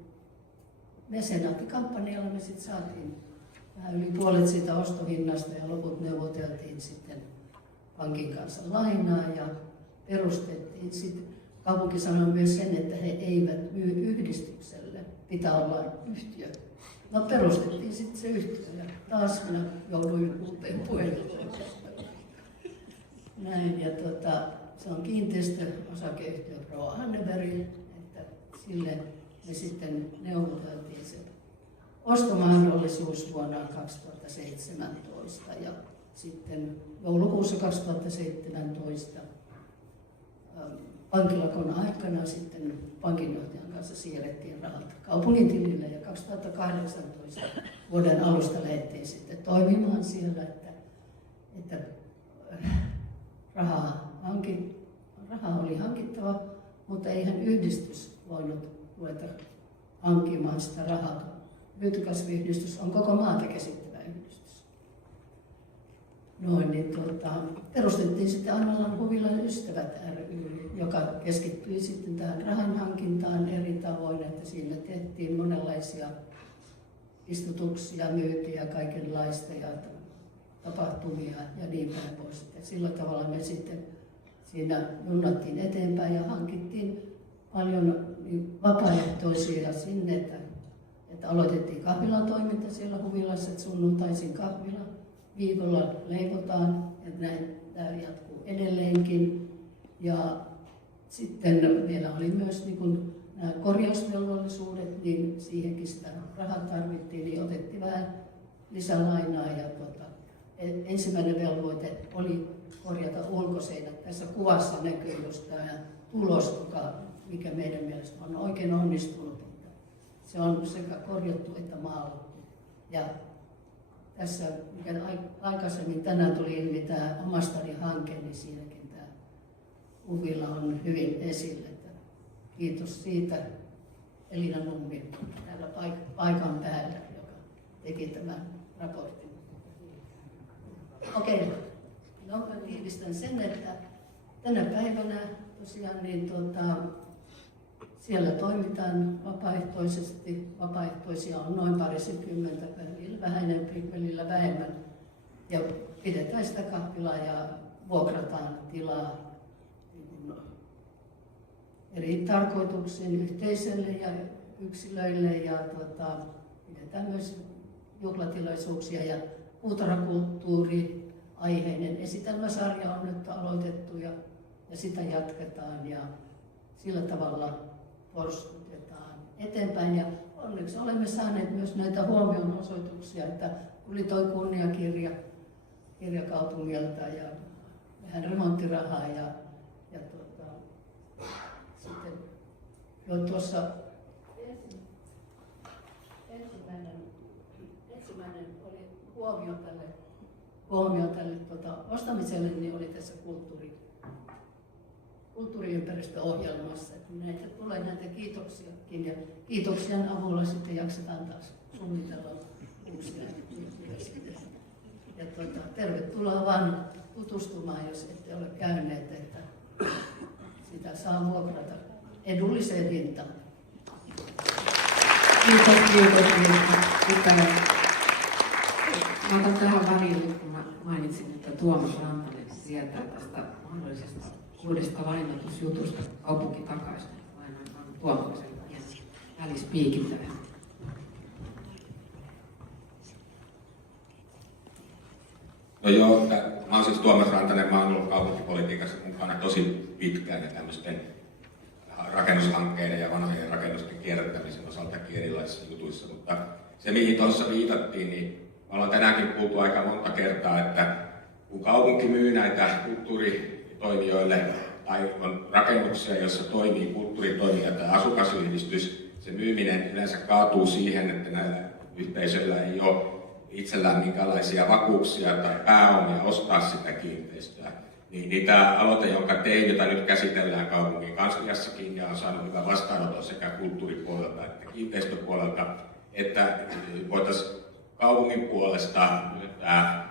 mesenaattikampanjalla me sitten saatiin vähän yli puolet siitä ostohinnasta ja loput neuvoteltiin sitten pankin kanssa lainaa ja perustettiin sitten. Kaupunki sanoi myös sen, että he eivät myy yhdistykselle, pitää olla yhtiö. No perustettiin sitten se yhtiö ja taas minä jouduin uuteen puheenjohtajan. Näin, ja se on kiinteistöosakeyhtiö Pro Anneberg, että sille me sitten neuvoteltiin se ostomahdollisuus vuonna 2017 ja sitten joulukuussa 2017 pankilakon aikana sitten pankinjohtajan kanssa siirrettiin rahat kaupungin tilille ja 2018 vuoden alusta lähdettiin sitten toimimaan siellä, että rahaa oli hankittava, mutta eihän yhdistys voinut ruveta hankkimaan sitä rahaa. Lyhytkasviyhdistys on koko maata käsittävä yhdistys. Perustettiin sitten Annalan Huvilan Ystävät ry, joka keskittyi sitten tähän rahan hankintaan eri tavoin, että siinä tehtiin monenlaisia istutuksia, myytiä, kaikenlaista ja tapahtumia ja niin päin pois. Ja sillä tavalla me sitten siinä junnattiin eteenpäin ja hankittiin paljon vapaaehtoisia sinne, että aloitettiin kahvilan toiminta siellä Huvilassa, että sunnuntaisin kahvila viikolla leivotaan, että näin tämä jatkuu edelleenkin. Ja sitten meillä oli myös nämä korjausvelvollisuudet, niin siihenkin sitä rahaa tarvittiin, niin otettiin vähän lisälainaa. Ja ensimmäinen velvoite oli korjata ulkoseinät. Tässä kuvassa näkyy just tämä tulos, mikä meidän mielestä on oikein onnistunut. Se on sekä korjattu että maalattu. Ja tässä, mikä aikaisemmin tänään tuli ilmi tämä Omastari-hanke, niin siinäkin tämä Huvila on hyvin esillä. Kiitos siitä Elina Nummi täällä paikan päällä, joka teki tämän raportin. Okei, no tiivistän sen, että tänä päivänä tosiaan siellä toimitaan vapaaehtoisesti. Vapaaehtoisia on noin parisenkymmentä, välillä vähän enemmän, välillä vähemmän. Ja pidetään sitä kahvilaa ja vuokrataan tilaa eri tarkoituksiin yhteisölle ja yksilöille. Ja pidetään myös juhlatilaisuuksia ja puutarhakulttuuri aiheinen esitelmäsarja on nyt aloitettu ja sitä jatketaan. Ja sillä tavalla porskutetaan eteenpäin ja onneksi olemme saaneet myös näitä huomionosoituksia, että tuli tuo kunniakirja kirjakaupungilta ja vähän remonttirahaa ja sitten jo tuossa ensimmäinen oli huomio tälle ostamiselle, niin oli tässä kulttuuriympäristöohjelmassa. Näitä tulee näitä kiitoksiakin ja kiitoksien avulla sitten jaksetaan taas suunnitella uusia juttuja. Ja tervetuloa vaan tutustumaan, jos ette ole käyneet, että sitä saa vuokrata edulliseen hintaan. Kiitos. Mä otan tähän väliin, kun mä mainitsin, että Tuomas Rantanen tietää tästä mahdollisesta uudesta lainatusjutusta kaupunki takaisin. Lainaan Tuomaksen välispiikin tähän. No joo, mä oon siis Tuomas Rantanen, mä oon ollut kaupunkipolitiikassa mukana tosi pitkään ja tämmöisten rakennushankkeiden ja vanhojen rakennusten kierrättämisen osaltakin erilaisissa jutuissa, mutta se mihin tuossa viitattiin, niin me ollaan tänäänkin kuultu aika monta kertaa, että kun kaupunki myy näitä kulttuuritoimijoille tai on rakennuksia, joissa toimii kulttuuritoimija tai asukasyhdistys, se myyminen yleensä kaatuu siihen, että näillä yhteisöillä ei ole itsellään minkälaisia vakuuksia tai pääomia ostaa sitä kiinteistöä. Niin tämä aloite, jonka tein, jota nyt käsitellään kaupungin kansliassakin ja on saanut hyvän vastaanoton sekä kulttuuripuolelta että kiinteistöpuolelta, että voitaisiin kaupungin puolesta myöntää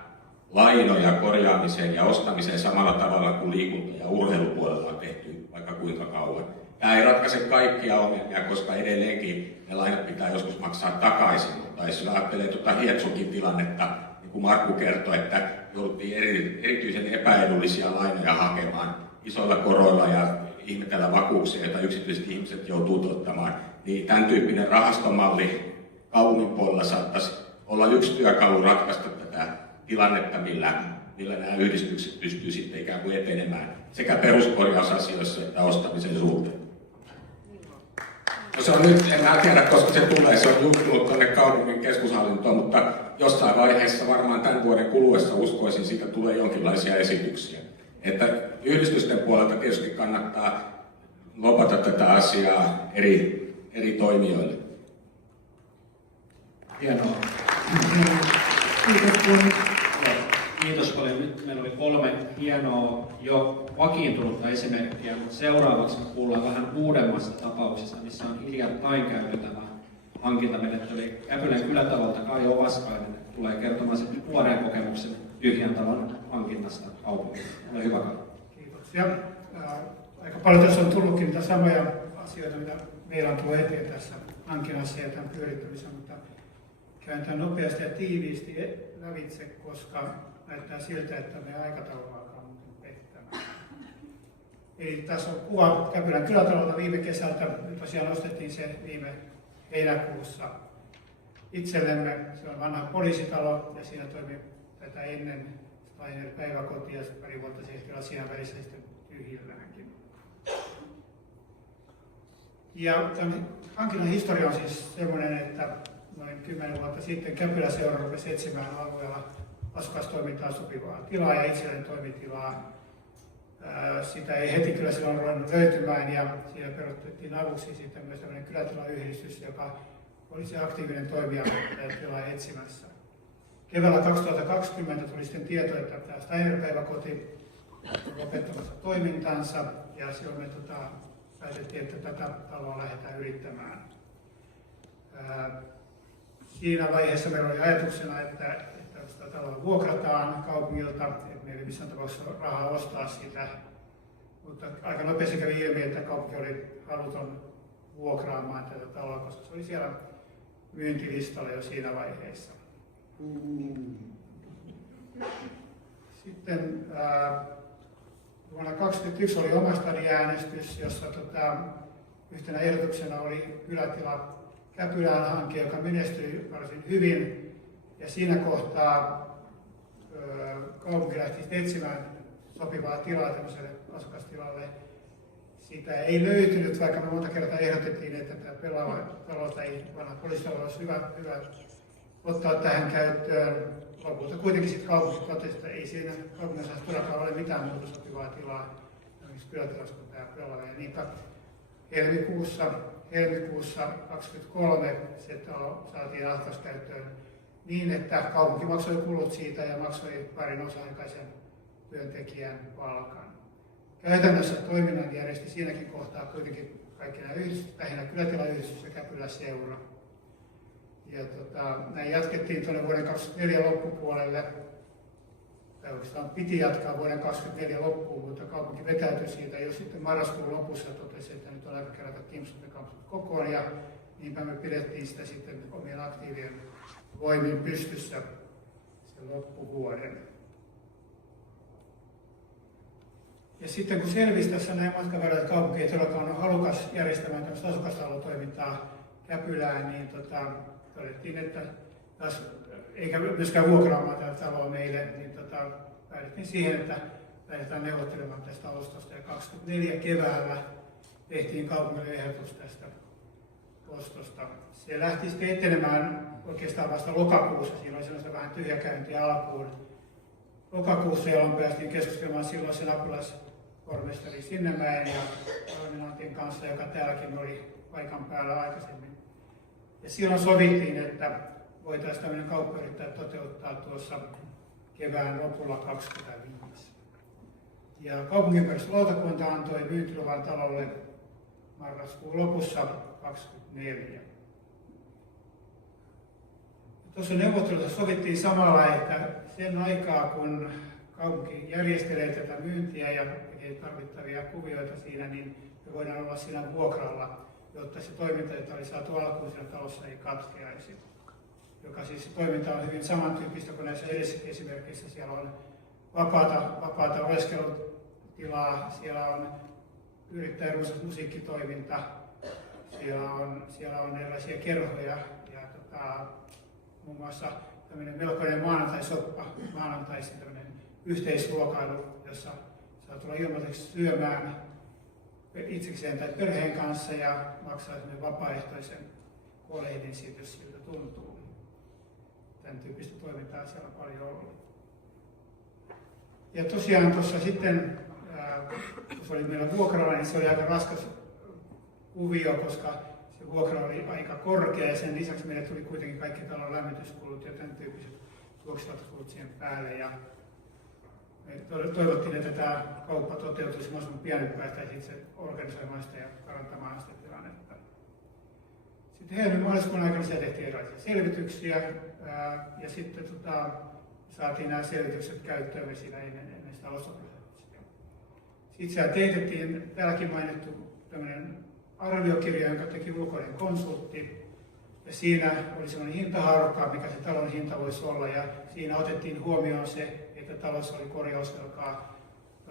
lainoja korjaamiseen ja ostamiseen samalla tavalla kuin liikunta- ja urheilupuolella on tehty vaikka kuinka kauan. Tämä ei ratkaise kaikkia ongelmia, koska edelleenkin ne lainat pitää joskus maksaa takaisin, mutta jos ajattelee Hietsunkin tilannetta, niin kuin Markku kertoi, että jouduttiin erityisen epäedullisia lainoja hakemaan isoilla koroilla ja ihmetellä vakuuksia, joita yksityiset ihmiset joutuu ottamaan, niin tämän tyyppinen rahastomalli kaupungin puolella saattaisi olla yksi työkalu ratkaista tätä tilannetta, millä nämä yhdistykset pystyy sitten ikään kuin etenemään sekä peruskorjausasioissa että ostamisen suhteen. No se on nyt, en tiedä koska se tulee, se on juttunut tuonne kaupungin keskushallintoon, mutta jossain vaiheessa varmaan tämän vuoden kuluessa uskoisin, siitä tulee jonkinlaisia esityksiä. Että yhdistysten puolelta tietysti kannattaa lopata tätä asiaa eri toimijoille. Hienoa. Kiitos. Kiitos paljon. Nyt meillä oli 3 hienoa jo vakiintunutta esimerkkiä, mutta seuraavaksi me kuullaan vähän uudemmasta tapauksesta, missä on hiljattain käyty tämä hankintamenettely. Käpylän kylätalolta Kai Ovaskainen tulee kertomaan sitten tuoreen kokemuksen tyhjän talon hankinnasta kaupungilla. Ole hyvä, Kai. Kiitoksia. Aika paljon tässä on tullutkin niitä samoja asioita, mitä meillä on tullut eteen tässä hankinnassa ja tämän pyörittämisen, mutta käyn tämän nopeasti ja tiiviisti lävitse, koska näyttää siltä, että meidän aikataulu alkaa muuten pettämään. Eli tässä on kuva Käpylän kylätalolta viime kesältä. Me tosiaan ostettiin se viime heinäkuussa itsellemme. Se on vanha poliisitalo ja siinä toimi tätä ennen Steiner-päiväkoti ja pari vuotta se ehti olla siinä välissä sitten tyhjilläänkin. Ja tämän hankinnan historia on siis sellainen, että noin 10 vuotta sitten Käpylä-seura rupesi etsimään alueella asukastoimintaan sopivaa tilaa ja itselleen toimitilaa. Sitä ei heti kyllä silloin ruvennut löytymään ja siinä perustettiin aluksi sitten myös tämmöinen kylätilayhdistys, joka oli se aktiivinen toimija tilaa etsimässä. Keväällä 2020 tuli sitten tieto, että tämä Steiner-päiväkoti on lopettamassa toimintansa ja silloin me päätettiin, että tätä taloa lähdetään yrittämään. Siinä vaiheessa meillä oli ajatuksena, että sitä taloa vuokrataan kaupungilta, että meillä ei missään tapauksessa rahaa ostaa sitä. Mutta aika nopeasti kävi ilmi, että kaupunki oli haluton vuokraamaan tätä taloa, koska se oli siellä myyntilistalla jo siinä vaiheessa. Sitten vuonna 2021 oli omastadiäänestys, jossa yhtenä ehdotuksena oli kylätila Käpylään hanke, joka menestyi varsin hyvin. Ja siinä kohtaa kaupunki lähti etsimään sopivaa tilaa tämmöiselle asukastilalle. Sitä ei löytynyt, vaikka me monta kertaa ehdotettiin, että tämä pelaava talo tai vanha poliisitalo olisi hyvä ottaa tähän käyttöön. Lopulta kuitenkin sitten kaupunki totesi, että ei siinä kaupungissa todellakaan ole mitään muuta sopivaa tilaa, esimerkiksi kylätilassa kuin tämä pelaava. Ja niinpä helmikuussa 2023 se talo saatiin asukaskäyttöön niin, että kaupunki maksoi kulut siitä ja maksoi parin osa-aikaisen työntekijän palkan. Käytännössä toiminnan järjesti siinäkin kohtaa kuitenkin kaikki nämä yhdistykset, lähinnä kylätilayhdistys ja Käpylä-seura. Ja näin jatkettiin tuonne vuoden 2024 loppupuolelle. Tai oikeastaan piti jatkaa vuoden 2024 loppuun, mutta kaupunki vetäytyi siitä jo sitten marraskuun lopussa totesi, että nyt on aika kerätä kimpsut ja kampsut kokoon. Ja niinpä me pidettiin sitä sitten omien aktiivien voimin pystyssä sen loppuvuoden. Ja sitten kun selvisi tässä näin matkan varrella, että kaupunki ei todellakaan ole halukas järjestämään tämmöistä asukastalotoimintaa Käpylään, niin todettiin, että taas, eikä myöskään vuokraamaan tätä taloa meille, niin päädyttiin siihen, että lähdetään neuvottelemaan tästä ostosta. Ja 24 keväällä tehtiin kaupungille ehdotus tästä ostosta. Se lähti sitten etenemään oikeastaan vasta lokakuussa. Siinä oli sellaista vähän tyhjäkäyntiä alkuun. Lokakuussa, jolloin päästiin keskustelemaan silloisen apulaispormestari Sinnemäen ja Antin kanssa, joka täälläkin oli paikan päällä aikaisemmin. Ja silloin sovittiin, että voitaisiin tämmöinen kauppayrittäjä toteuttaa tuossa kevään lopulla 2025. Ja kaupunginperustuslautakunta antoi myyntiluvan talolle marraskuun lopussa 2024. Tuossa neuvottelussa sovittiin samalla, että sen aikaa kun kaupunki järjestelee tätä myyntiä ja tekee tarvittavia kuvioita siinä, niin me voidaan olla siinä vuokralla, jotta se toiminta, jota oli saatu alkuun siellä talossa, ei katkeaisi. Joka siis se toiminta on hyvin samantyyppistä kuin näissä edessäkin esimerkiksi. Siellä on vapaata oleskelutilaa, siellä on yrittäjän runsas musiikkitoiminta, siellä on erilaisia kerhoja ja muun muassa tämmöinen melkoinen maanantaisoppa, maanantaisin tämmöinen yhteisruokailu, jossa saa tulla ilmaiseksi syömään itsekseen tai perheen kanssa ja maksaa vapaaehtoisen kolehdin siitä, jos siltä tuntuu. Tämän tyyppistä toimintaa siellä on paljon ollut. Ja tosiaan tuossa sitten, kun se oli meillä vuokralla, niin se oli aika raskas kuvio, koska se vuokra oli aika korkea ja sen lisäksi meille tuli kuitenkin kaikki talon lämmityskulut ja tämän tyyppiset juoksevat kulut siihen päälle. Ja Me toivottiin, että tämä kauppa toteutuisi mahdollisimman pian, että päästäisiin itse organisoimaan sitä ja parantamaan sitä tilannetta. Sitten heinä-maaliskuun aikana siellä tehtiin erilaisia selvityksiä ja sitten saatiin nämä selvitykset käyttöön siinä ennen sitä ostoprosessia. Sitten siellä teetettiin täälläkin mainittu tämmöinen arviokirja, jonka teki ulkoinen konsultti. Ja siinä oli sellainen hintahaarukka, mikä se talon hinta voisi olla, ja siinä otettiin huomioon se, että talossa oli korjausvelkaa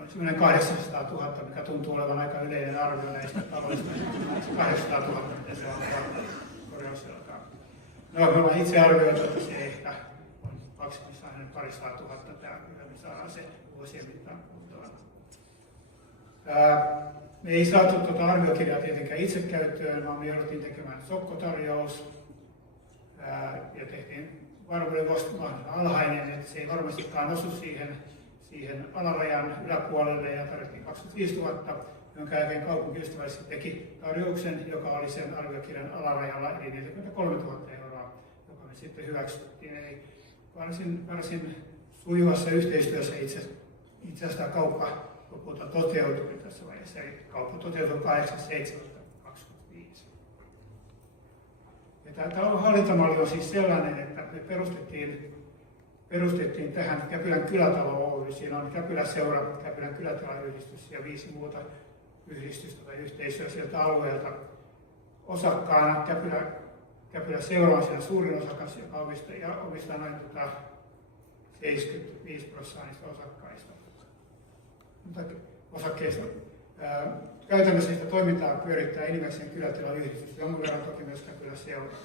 semmoinen 800 000, mikä tuntuu olevan aika yleinen arvio näistä taloista. 800 000, miten se on korjausvelkaa. No, me ollaan itse arvioitu, että se ehkä on maksimissaan 200 000, mitä me saadaan se vuosien mittaan kuntoon. Me ei saatu tuota arviokirjaa tietenkään itse käyttöön, vaan me jouduttiin tekemään sokkotarjous ja tehtiin varmuuden alhainen, että se ei varmastikaan osu siihen alarajan yläpuolelle ja tarvittiin 25 000, jonka jälkeen kaupunkiystävällisesti teki tarjouksen, joka oli sen arviokirjan alarajalla, eli 43 000 €, joka me sitten hyväksyttiin. Eli varsin sujuvassa yhteistyössä itse asiassa tämä kauppa lopulta toteutui tässä vaiheessa, eli kauppa toteutui 8.7.25. Ja tämä talon hallintamalli on siis sellainen, että me perustettiin tähän Käpylän kylätalo Oy. Siinä on Käpylän seura, Käpylän kylätilayhdistys ja 5 muuta yhdistystä tai yhteisöä sieltä alueelta. Osakkaana Käpylän seura on siellä suurin osakas, joka omistaa noin 75% niistä osakkeista. Käytännössä sitä toimintaa pyörittää enimmäkseen kylätilayhdistys, jonkun verran toki myös Käpylän seura.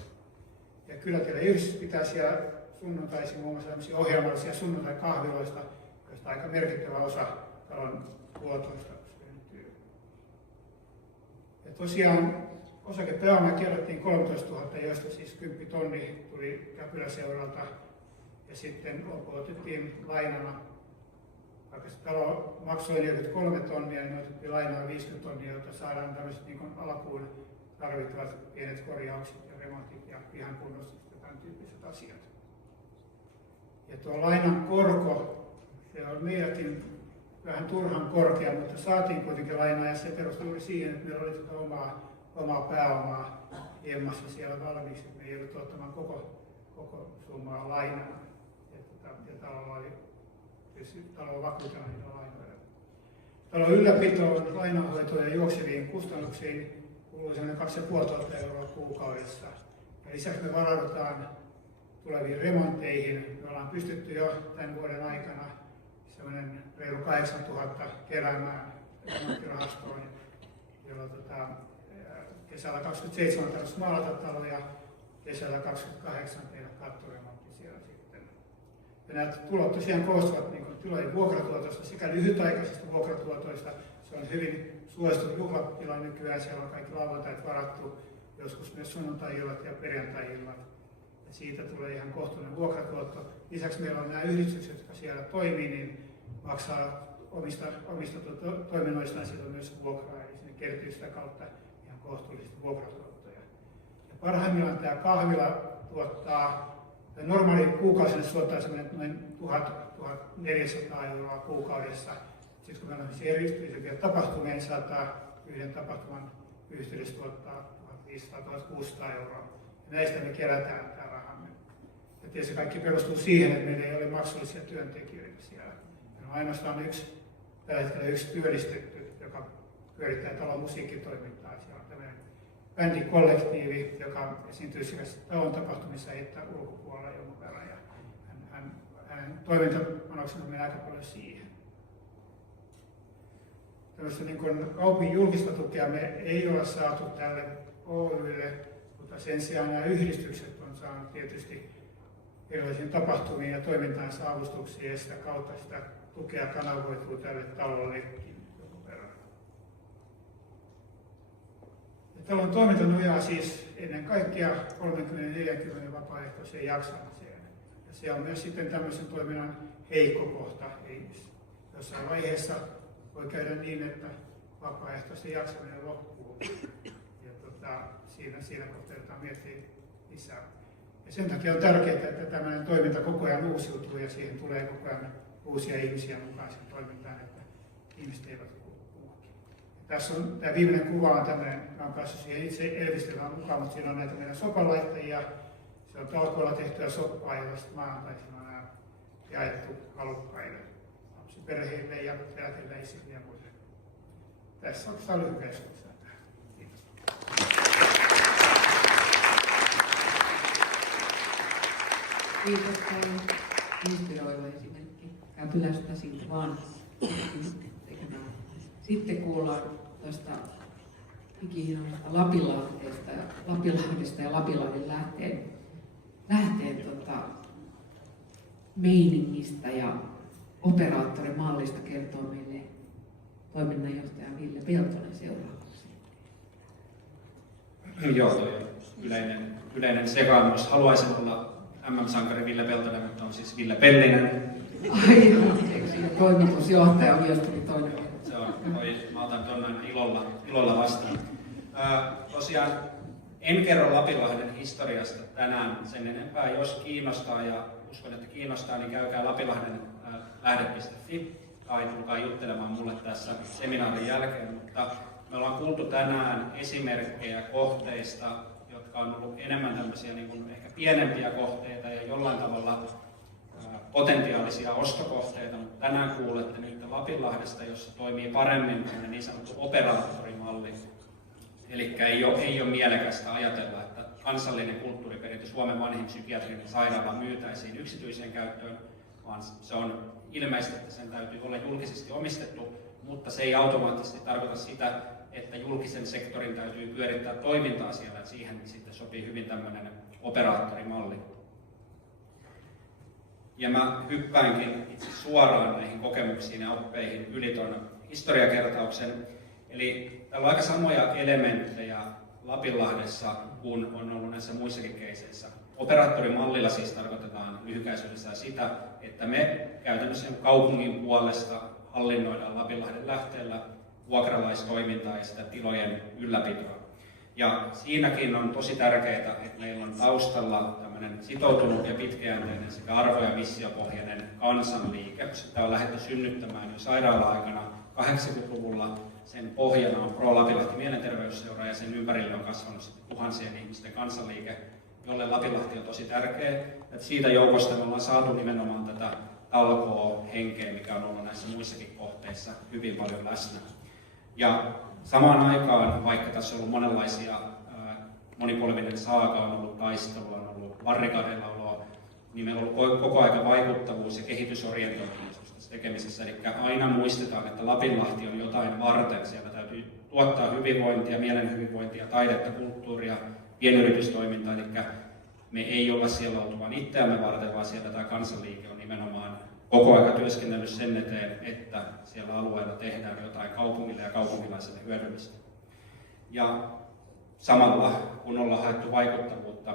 Ja kylätilayhdistys pitää siellä sunnuntaisin muun muassa ohjelmallisia sunnuntai-kahviloista, joista aika merkittävä osa talon tuotoista syntyy. Ja tosiaan osakepääoma kerättiin 13 000, joista siis 10 000 tuli Käpylä-seuralta ja sitten otettiin lainana. Vaikka se talo maksoi 43 000, niin me otettiin lainaa 50 000, jotta saadaan tämmöiset niin alkuun tarvittavat pienet korjaukset ja remontit ja pihan kunnostukset ja tämän tyyppiset asiat. Ja tuo lainan korko, se on meilläkin vähän turhan korkea, mutta saatiin kuitenkin lainaa ja se perustui juuri siihen, että meillä oli tätä omaa pääomaa hiemmassa siellä valmiiksi, että me ei jouduttu ottamaan koko summaa lainaa. Ja talolla oli tietysti talon vakuutena niitä lainoja. Talon ylläpitoon, lainanhoitoon ja juokseviin kustannuksiin kuluu sellainen 2 500 € kuukaudessa. Ja lisäksi me varaudutaan tuleviin remontteihin. Me ollaan pystytty jo tämän vuoden aikana sellainen reilu 8 000 keräämään remonttirahastoon, jolloin kesällä 27 tarvitsisi maalata talo ja kesällä 28 tehdä kattoremontti siellä sitten. Ja nämä tulot tosiaan koostuvat niin tilojen vuokratuotosta sekä lyhytaikaisista vuokratuotoista. Se on hyvin suosittu juhlatila nykyään, siellä on kaikki lauantait varattu, joskus myös sunnuntai-illat ja perjantai-illat. Ja siitä tulee ihan kohtuullinen vuokratuotto. Lisäksi meillä on nämä yhdistykset, jotka siellä toimii, niin maksaa omista toiminnoistaan silloin myös vuokraa, eli sinne kertyy sitä kautta ihan kohtuullisesti vuokratuottoja. Ja parhaimmillaan tämä kahvila tuottaa, normaali kuukausille tuottaa noin 1 400 € kuukaudessa. Sitten kun meillä on erityisiä tapahtumia, niin saattaa yhden tapahtuman yhteydessä tuottaa 1 500–1 600 €. Ja näistä me kerätään tämä rahamme. Ja tietysti kaikki perustuu siihen, että meillä ei ole maksullisia työntekijöitä siellä. Meillä on ainoastaan tällä hetkellä yksi työllistetty, joka pyörittää talon musiikkitoimintaa. Siellä on tämmöinen bändikollektiivi, joka esiintyy sekä talon tapahtumissa että ulkopuolella jonkun verran. Ja hänen toimintapanoksensa menee aika paljon siihen. Tällaista niin kaupungin julkista tukea me ei ole saatu tälle Oylle, mutta sen sijaan nämä yhdistykset on saanut tietysti erilaisiin tapahtumiin ja toimintaansa avustuksia ja sitä kautta sitä tukea kanavoituu tälle talollekin jonkun verran. Ja talon toiminta nojaa siis ennen kaikkea 30–40 vapaaehtoiseen jaksamiseen. Ja se on myös sitten tämmöisen toiminnan heikko kohta. Jossain vaiheessa voi käydä niin, että vapaaehtoisten jaksaminen loppuu. Ja siinä kohtaa miettiä lisää. Ja sen takia on tärkeää, että tämmöinen toiminta koko ajan uusiutuu ja siihen tulee koko ajan uusia ihmisiä mukaan sen toimintaan, että ihmiset eivät kuulukin. Tässä on tämä viimeinen kuva on tämmöinen, mä olen päässyt siihen itse elvistelmään mukaan, mutta siinä on näitä meidän sopanlaittajia. Se on talkoilla tehtyä soppaa, jota sitten maanantaisin on jaettu halukkaille lapsiperheille ja eläkeläisille ja muille. Tässä on lyhyen keskustelua. Kiitos paljon. Inspiroiva esimerkki Käpylästä siitä vaan tekemään. Sitten kuullaan tuosta ikihienoisesta Lapilahdesta ja Lapinlahden lähteen meiningistä ja operaattorimallista kertoo meille toiminnanjohtaja Ville Peltonen seuraavaksi. Joo, toi yleinen sekaannus. Haluaisin olla MM-sankari Ville Peltonen, mutta on siis Ville Pellinen. Ai, toimitusjohtaja myös tuli toinen. Se on, mä otan tuon ilolla vastaan. Tosiaan en kerro Lapinlahden historiasta tänään sen enempää. Jos kiinnostaa, ja uskon, että kiinnostaa, niin käykää lapinlahden lähde.fi tai tulkaa juttelemaan mulle tässä seminaarin jälkeen. Mutta me ollaan kuultu tänään esimerkkejä kohteista, jotka on ollut enemmän tämmöisiä niin kuin ehkä pienempiä kohteita ja jollain tavalla potentiaalisia ostokohteita, mutta tänään kuulette nyt Lapinlahdesta, jossa toimii paremmin niin sanottu operaattorimalli. Eli ei ole mielekästä ajatella, että kansallinen kulttuuriperintö, Suomen vanhin psykiatrinen sairaala myytäisiin yksityiseen käyttöön, vaan se on ilmeistä, että sen täytyy olla julkisesti omistettu, mutta se ei automaattisesti tarkoita sitä, että julkisen sektorin täytyy pyörittää toimintaa siellä, että siihen sitten sopii hyvin tämmöinen operaattorimalli. Ja mä hyppäänkin itse suoraan näihin kokemuksiin ja oppeihin yli tuon historiakertauksen. Eli täällä on aika samoja elementtejä Lapinlahdessa kuin on ollut näissä muissakin keiseissä. Operaattorimallilla siis tarkoitetaan lyhykäisyydessään sitä, että me käytännössä kaupungin puolesta hallinnoidaan Lapinlahden lähteellä vuokralaistoimintaa ja sitä tilojen ylläpitoa. Ja siinäkin on tosi tärkeää, että meillä on taustalla tämmöinen sitoutunut ja pitkäjänteinen sekä arvo- ja missiopohjainen kansanliike. Sitä on lähdetty synnyttämään jo sairaala-aikana 80-luvulla. Sen pohjana on Pro Lapinlahti mielenterveysseura ja sen ympärille on kasvanut sitten tuhansien ihmisten kansanliike, jolle Lapinlahti on tosi tärkeä. Et siitä joukosta me ollaan saatu nimenomaan tätä talkoo-henkeä, mikä on ollut näissä muissakin kohteissa hyvin paljon läsnä. Ja samaan aikaan, vaikka tässä on ollut monenlaisia monipolvinen saaga, on ollut taistelua, on ollut barrikadeilla oloa, niin meillä on ollut koko ajan vaikuttavuus ja kehitysorientoituneisuus tässä tekemisessä. Eli aina muistetaan, että Lapinlahti on jotain varten. Siellä täytyy tuottaa hyvinvointia, mielen hyvinvointia, taidetta, kulttuuria, pienyritystoimintaa. Eli me ei olla siellä oltu vain itseämme varten, vaan siellä tämä kansanliike on nimenomaan koko ajan työskennellyt sen eteen, että siellä alueella tehdään jotain kaupungille ja kaupunkilaisille hyödyllistä. Ja samalla, kun ollaan haettu vaikuttavuutta,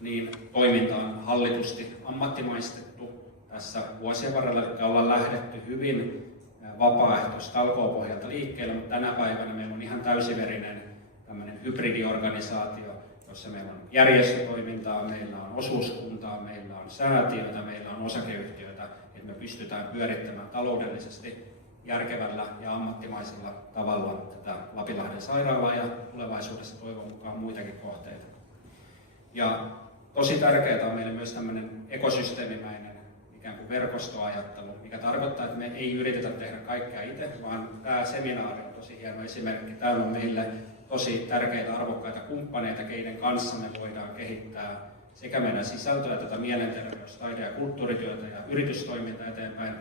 niin toiminta on hallitusti ammattimaistettu tässä vuosien varrella, eli ollaan lähdetty hyvin vapaaehtoistalkoopohjalta liikkeelle, mutta tänä päivänä meillä on ihan täysiverinen tämmöinen hybridiorganisaatio, jossa meillä on järjestötoimintaa, meillä on osuuskuntaa, meillä on säätiöitä, meillä on osakeyhtiöitä, että me pystytään pyörittämään taloudellisesti järkevällä ja ammattimaisella tavalla tätä Lapinlahden sairaalaa ja tulevaisuudessa toivon mukaan muitakin kohteita. Ja tosi tärkeää on meille myös tämmöinen ekosysteemimäinen ikään kuin verkostoajattelu, mikä tarkoittaa, että me ei yritetä tehdä kaikkea itse, vaan tämä seminaari on tosi hieno esimerkki. Täällä on meille tosi tärkeitä arvokkaita kumppaneita, keiden kanssa me voidaan kehittää sekä meidän sisältöä, tätä mielenterveys-, taide- ja kulttuurityötä ja yritystoimintaa eteenpäin,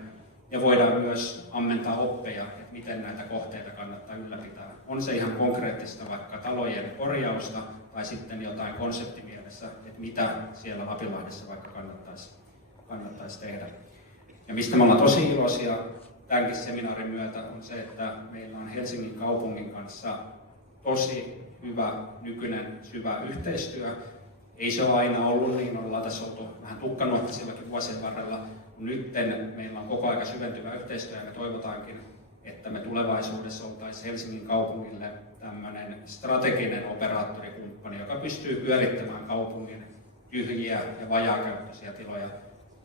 ja voidaan myös ammentaa oppeja, että miten näitä kohteita kannattaa ylläpitää. On se ihan konkreettista vaikka talojen korjausta tai sitten jotain konseptimielessä, että mitä siellä Lapinlahdessa vaikka kannattaisi tehdä. Ja mistä me ollaan tosi iloisia tämänkin seminaarin myötä on se, että meillä on Helsingin kaupungin kanssa tosi hyvä nykyinen syvä yhteistyö. Ei se ole aina ollut niin, ollaan tässä oltu vähän tukkanuottisillakin vuosien varrella. Nyt meillä on koko ajan syventyvä yhteistyö ja me toivotaankin, että me tulevaisuudessa oltaisiin Helsingin kaupungille tämmöinen strateginen operaattorikumppani, joka pystyy pyörittämään kaupungin tyhjiä ja vajaakäyttöisiä tiloja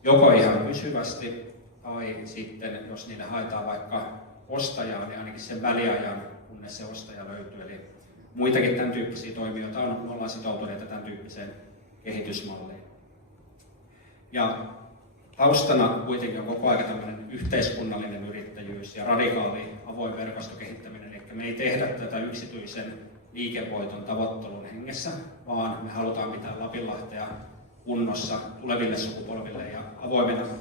joko ihan pysyvästi tai sitten jos niille haetaan vaikka ostajaa, niin ainakin sen väliajan, kunnes se ostaja löytyy. Eli muitakin tämän tyyppisiä toimijoita on, me ollaan sitoutuneita tämän tyyppiseen kehitysmalliin. Ja taustana kuitenkin on koko ajan tämmöinen yhteiskunnallinen yrittäjyys ja radikaali avoin verkostokehittäminen. Eli me ei tehdä tätä yksityisen liikevoiton tavoittelun hengessä, vaan me halutaan pitää Lapinlahtea kunnossa tuleville sukupolville ja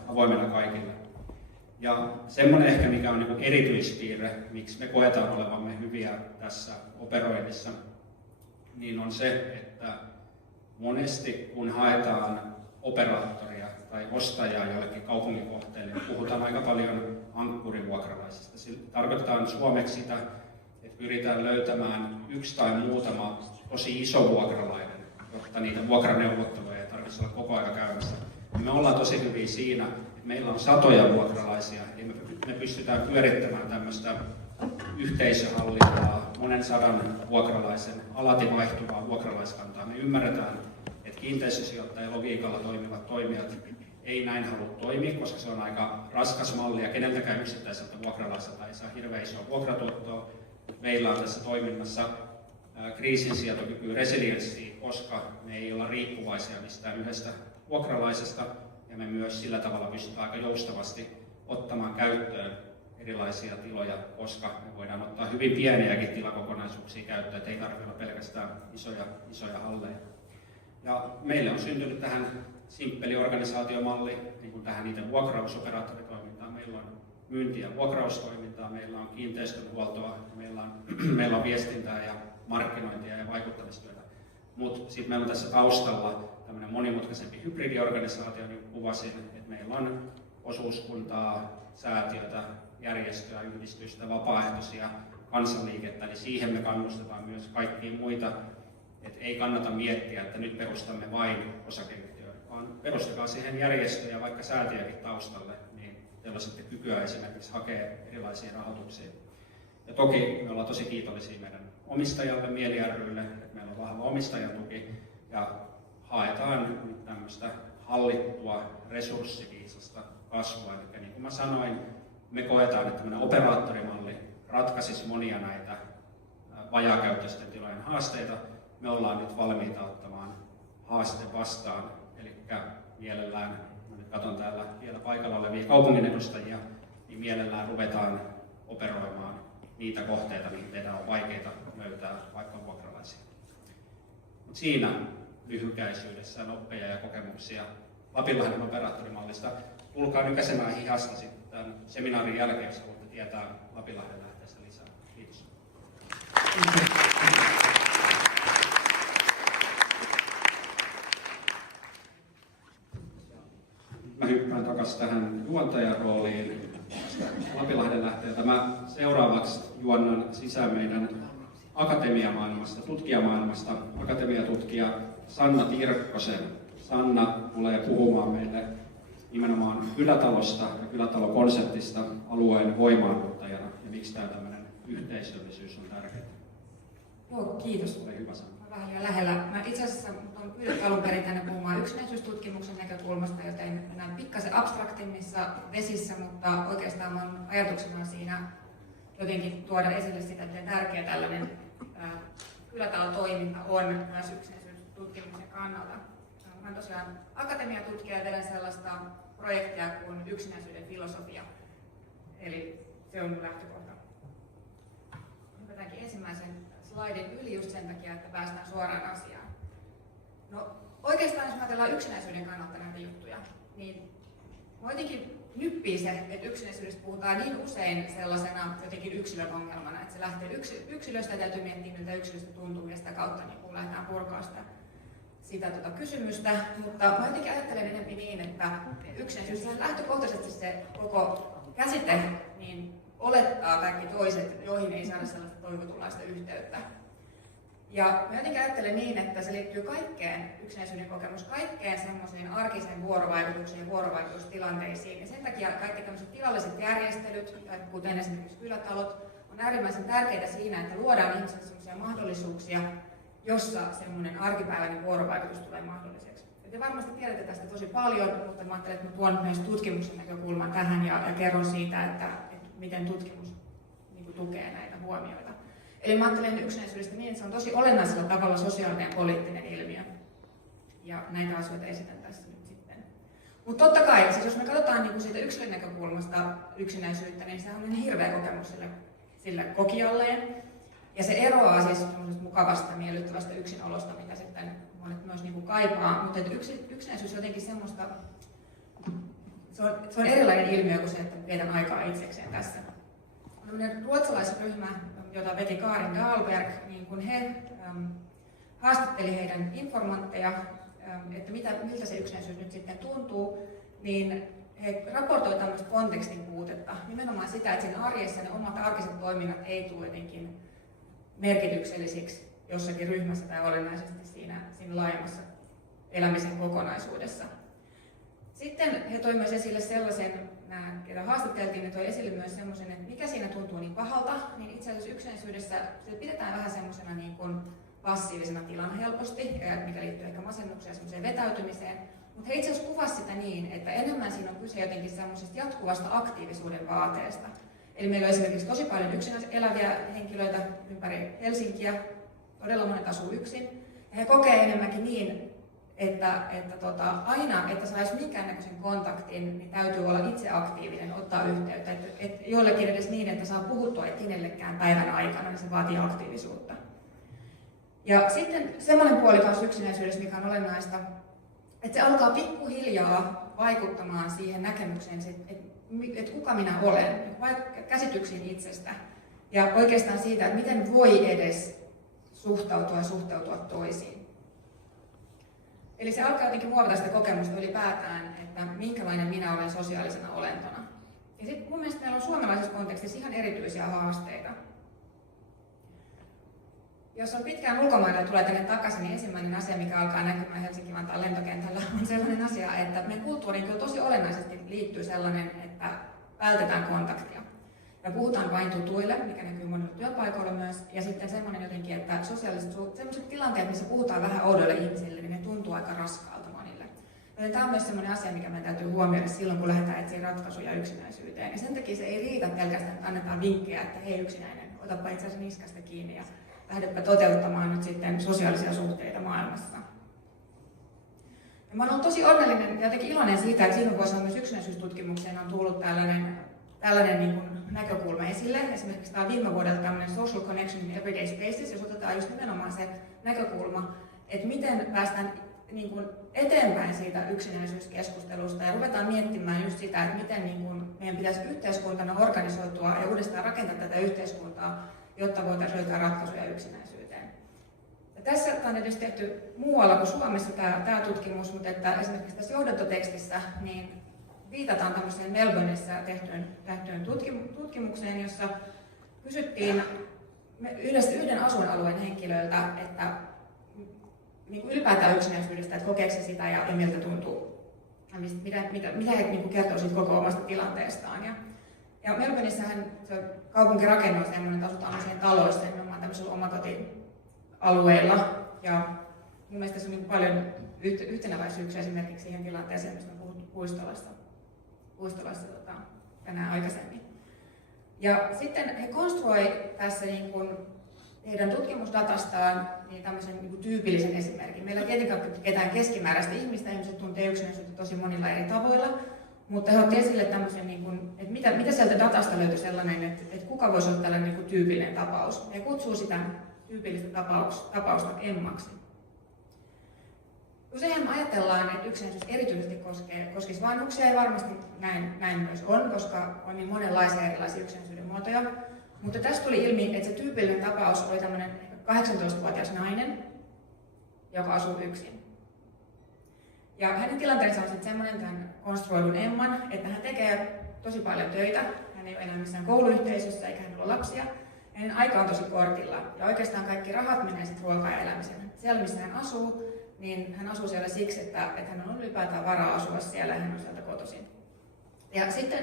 avoimena kaikille. Ja semmoinen ehkä, mikä on niin erityispiirre, miksi me koetaan olevamme hyviä tässä operoinnissa, niin on se, että monesti kun haetaan operaattoria tai ostajaa jollekin kaupunkikohteelle, niin puhutaan aika paljon ankkurivuokralaisista. Sillä tarkoitetaan suomeksi sitä, että pyritään löytämään yksi tai muutama tosi iso vuokralainen, jotta niitä vuokraneuvotteluja ei tarvitse olla koko ajan käymässä. Me ollaan tosi hyviä siinä, että meillä on satoja vuokralaisia, ja me pystytään pyörittämään tämmöistä yhteisöhallintaa, monen sadan vuokralaisen alati vaihtuvaa vuokralaiskantaa. Me ymmärretään, että kiinteistösijoittajan logiikalla toimivat toimijat ei näin halua toimia, koska se on aika raskas malli ja keneltäkään yksittäiseltä vuokralaiselta ei saa hirveän isoa vuokratuottoa. Meillä on tässä toiminnassa kriisinsietokykyä, resilienssiä, koska me ei olla riippuvaisia mistään yhdestä vuokralaisesta ja me myös sillä tavalla pystytään aika joustavasti ottamaan käyttöön erilaisia tiloja, koska me voidaan ottaa hyvin pieniäkin tilakokonaisuuksia käyttöön, että ei tarvitse olla pelkästään isoja halleja. Ja meille on syntynyt tähän simppeli organisaatiomalli, niin kuin tähän niiden vuokrausoperaattoritoimintaan. Meillä on myynti- ja vuokraustoimintaa, meillä on kiinteistönhuoltoa, meillä on viestintää ja markkinointia ja vaikuttamistyötä. Mutta sitten meillä on tässä taustalla tämmöinen monimutkaisempi hybridiorganisaatio, niin kuin kuvasin, että meillä on osuuskuntaa, säätiötä, järjestöä, yhdistystä, vapaaehtoisia, kansanliikettä, eli siihen me kannustetaan myös kaikkia muita. Että ei kannata miettiä, että nyt perustamme vain osakeyhtiöitä, vaan perustakaa siihen järjestöjä, vaikka säätiökin taustalle, niin teillä on sitten kykyä esimerkiksi hakea erilaisia rahoituksia. Ja toki me ollaan tosi kiitollisia meidän omistajalle, Mieli ry:lle, että meillä on vahva omistajan tuki ja haetaan nyt tämmöistä hallittua, resurssiviisasta kasvua. Eli niin kuin mä sanoin, me koetaan, että tämmöinen operaattorimalli ratkaisisi monia näitä vajaakäyttöisten tilojen haasteita. Me ollaan nyt valmiita ottamaan haaste vastaan, eli mielellään, mä nyt katson täällä vielä paikalla olevia kaupungin edustajia, niin mielellään ruvetaan operoimaan niitä kohteita, mihin teidän on vaikeita löytää vaikka vuokralaisia. Mut siinä lyhykäisyydessään oppeja ja kokemuksia Lapinlahden operaattorimallista. Tulkaa nykäsemään hihasta sitten tämän seminaarin jälkeen, jos haluatte tietää Lapinlahden lähteestä lisää. Kiitos. Mä hyppään takaisin tähän juontajan rooliin Lapinlahden lähteeltä. Mä seuraavaksi juonnan sisään meidän akatemiamaailmasta, tutkijamaailmasta, akatemiatutkija Sanna Tirkkosen. Sanna tulee puhumaan meille nimenomaan kylätalosta ja kylätalokonseptista alueen voimaannuttajana ja miksi tämä tämmöinen yhteisöllisyys on tärkeää. Joo, kiitos. Ole hyvä, Sanna. Vähän jo lähellä. Mä itse asiassa olen pyydetty alun perin tänne puhumaan yksinäisyystutkimuksen näkökulmasta, joten mennään pikkasen abstraktimmissa vesissä, mutta oikeastaan mun ajatuksena on siinä jotenkin tuoda esille sitä, miten tärkeä tällainen kylätalotoiminta on myös yksinäisyystutkimuksen kannalta. Mä olen tosiaan akatemiatutkija ja vedän sellaista projektia kuin yksinäisyyden filosofia. Eli se on mun lähtökohta. Hypätäänkin ensimmäisen slaidin yli just sen takia, että päästään suoraan asiaan. No oikeastaan jos ajatellaan yksinäisyyden kannalta näitä juttuja, niin jotenkin nyppii se, että yksinäisyydestä puhutaan niin usein sellaisena jotenkin yksilön ongelmana, että se lähtee yksilöstä ja täytyy miettiä niitä yksilöstä tuntumia sitä kautta, niin kun lähdetään purkaa sitä kysymystä, mutta mä jotenkin ajattelen enemmän niin, että yksinäisyys lähtökohtaisesti se koko käsite niin olettaa kaikki toiset, joihin ei saada sellaista toivotunlaista yhteyttä. Ja mä jotenkin ajattelen niin, että se liittyy kaikkeen, yksinäisyyden kokemus, kaikkeen semmoisiin arkiseen vuorovaikutuksiin ja vuorovaikutustilanteisiin. Ja sen takia kaikki tämmöiset tilalliset järjestelyt, kuten esimerkiksi kylätalot, on äärimmäisen tärkeitä siinä, että luodaan ihmisille semmoisia mahdollisuuksia, jossa semmoinen arkipäiväinen vuorovaikutus tulee mahdolliseksi. Ja te varmasti tiedätte tästä tosi paljon, mutta mä ajattelin, että mä tuon myös tutkimuksen näkökulman tähän ja kerron siitä, että miten tutkimus niin kuin tukee näitä huomioita. Eli mä ajattelen yksinäisyydestä niin, että se on tosi olennaisella tavalla sosiaalinen ja poliittinen ilmiö. Ja näitä asioita esitän tässä nyt sitten. Mutta totta kai, siis jos me katsotaan niin kuin siitä yksilön näkökulmasta yksinäisyyttä, niin se on hirveä kokemus sille kokijalleen. Ja se eroaa siis mukavasta, miellyttävästä yksinolosta, mitä sitten monet myös niin kuin kaipaa. Mutta yksinäisyys on jotenkin semmoista, se on erilainen ilmiö kuin se, että vietän aikaa itsekseen tässä. Ruotsalaisryhmä, jota veti Karin Dahlberg, niin kun he haastatteli heidän informantteja, että miltä se yksinäisyys nyt sitten tuntuu, niin he raportoivat tämmöistä kontekstin puutetta. Nimenomaan sitä, että siinä arjessa ne omat arkiset toiminnat ei tule jotenkin merkityksellisiksi jossakin ryhmässä tai olennaisesti siinä laajemmassa elämisen kokonaisuudessa. Sitten he toivat myös esille sellaisen, ketä haastateltiin, ne toi esille myös semmoisen, että mikä siinä tuntuu niin pahalta, niin itse asiassa yksinäisyydessä se pidetään vähän semmoisena niin kuin passiivisena tilana helposti, mikä liittyy ehkä masennukseen ja semmoiseen vetäytymiseen. Mutta he itse asiassa kuvasivat sitä niin, että enemmän siinä on kyse jotenkin semmoisesta jatkuvasta aktiivisuuden vaateesta. Eli meillä on esimerkiksi tosi paljon yksin eläviä henkilöitä ympäri Helsinkiä, todella monet asuu yksin. Ja he kokee enemmänkin niin, että aina, että saisi minkäännäköisen kontaktin, niin täytyy olla itse aktiivinen, ottaa yhteyttä. Et joillekin edes niin, että saa puhuttua kenellekään päivän aikana, niin se vaatii aktiivisuutta. Ja sitten semmoinen puoli taas yksinäisyydessä, mikä on olennaista, että se alkaa pikkuhiljaa vaikuttamaan siihen näkemykseen, että kuka minä olen, käsityksiin itsestä ja oikeastaan siitä, että miten voi edes suhtautua toisiin. Eli se alkaa jotenkin muovata sitä kokemusta ylipäätään, että minkälainen minä olen sosiaalisena olentona. Ja sitten mun mielestä meillä on suomalaisessa kontekstissa ihan erityisiä haasteita. Jos on pitkään ulkomailla ja tulee tänne takaisin, niin ensimmäinen asia, mikä alkaa näkymään Helsinki-Vantaan lentokentällä, on sellainen asia, että meidän kulttuuriin kyllä tosi olennaisesti liittyy sellainen, että vältetään kontaktia. Ja puhutaan vain tutuille, mikä näkyy monilla työpaikoilla myös. Ja sitten semmoinen jotenkin, että sellaiset tilanteet, missä puhutaan vähän oudoille ihmisille, niin ne tuntuu aika raskaalta monille. Joten tämä on myös semmoinen asia, mikä meidän täytyy huomioida silloin, kun lähdetään etsimään ratkaisuja yksinäisyyteen. Ja sen takia se ei riitä pelkästään, että annetaan vinkkejä, että hei yksinäinen, otapa itse asiassa niskasta kiinni ja lähdepä toteuttamaan nyt sitten sosiaalisia suhteita maailmassa. Ja mä olen tosi onnellinen ja jotenkin iloinen siitä, että viime vuosina myös yksinäisyystutkimukseen on tullut tällainen niin kuin näkökulma esille. Esimerkiksi tämä viime vuodelta tämmöinen Social Connection in Everyday Spaces, jos otetaan just nimenomaan se näkökulma, että miten päästään niin kuin eteenpäin siitä yksinäisyyskeskustelusta ja ruvetaan miettimään just sitä, että miten niin kuin meidän pitäisi yhteiskuntana organisoitua ja uudestaan rakentaa tätä yhteiskuntaa, jotta voitaisiin löytää ratkaisuja yksinäisyyteen. Ja tässä on edes tehty muualla kuin Suomessa tämä tutkimus, mutta että esimerkiksi tässä johdantotekstissä niin viitataan tämmöiseen Melbourneissa tehtyyn tutkimukseen, jossa kysyttiin yhden asuinalueen henkilöiltä, että niin kuin ylipäätään yksinäisyydestä, että kokeeko se sitä ja miltä tuntuu, mitä he niin kuin kertoo siitä koko omasta tilanteestaan. Ja Melbourneissähän se kaupunkirakenne on sellainen, että asutaan usein taloissa, nimenomaan tämmöisillä omakotialueilla. Ja mun mielestä se on niin paljon yhteneväisyyksiä esimerkiksi siihen tilanteeseen, mistä on puhuttu Puistolassa tänään aikaisemmin. Ja sitten he konstruoi tässä niin kuin heidän tutkimusdatastaan niin tämmöisen niin kuin tyypillisen esimerkin. Meillä ei tietenkään ketään keskimääräistä ihmistä, ihmiset tuntee yksinäisyyttä tosi monilla eri tavoilla. Mutta he otti esille tämmöisen, että mitä sieltä datasta löytyi sellainen, että kuka voisi olla tällainen niin tyypillinen tapaus. He kutsuu sitä tyypillistä tapausta Emmaksi. Useinhan ajatellaan, että yksinäisyys erityisesti koskisi vanhuksia, ja varmasti näin myös on, koska on niin monenlaisia erilaisia yksinäisyyden muotoja. Mutta tässä tuli ilmi, että se tyypillinen tapaus oli tämmöinen 18-vuotias nainen, joka asuu yksin. Ja hänen tilanteensa on sitten semmoinen tämän konstruoidun Emman, että hän tekee tosi paljon töitä, hän ei ole enää missään kouluyhteisössä eikä hänellä ole lapsia, ja hänen aika on tosi kortilla. Ja oikeastaan kaikki rahat menee sitten ruokaan ja elämiseen. Siellä missä hän asuu, niin hän asuu siellä siksi, että hän on ylipäätään varaa asua siellä ja hän on sieltä kotoisin. Ja sitten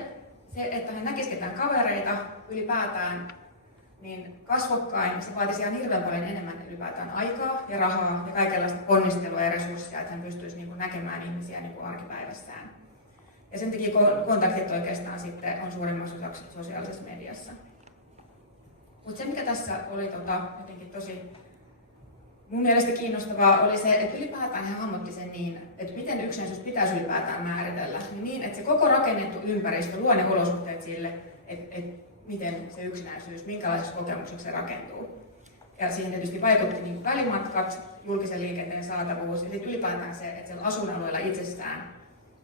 se, että hän näkisi ketään kavereita ylipäätään, niin kasvokkain se vaatisi ihan hirveän paljon enemmän ylipäätään aikaa ja rahaa ja kaikenlaista ponnistelua ja resursseja, että hän pystyisi niin kuin näkemään ihmisiä niin kuin arkipäivässään. Ja sen takia kontaktit oikeastaan sitten on suurimmaksi osaksi sosiaalisessa mediassa. Mutta se, mikä tässä oli jotenkin tosi mun mielestä kiinnostavaa, oli se, että ylipäätään hän hahmotti sen niin, että miten yksinäisyys pitäisi ylipäätään määritellä. Niin, että se koko rakennettu ympäristö luo ne olosuhteet sille, että miten se yksinäisyys, minkälaisessa kokemuksessa se rakentuu. Ja siihen tietysti vaikutti niin välimatkat, julkisen liikenteen saatavuus ja sitten ylipäätään se, että siellä asuinalueilla itsessään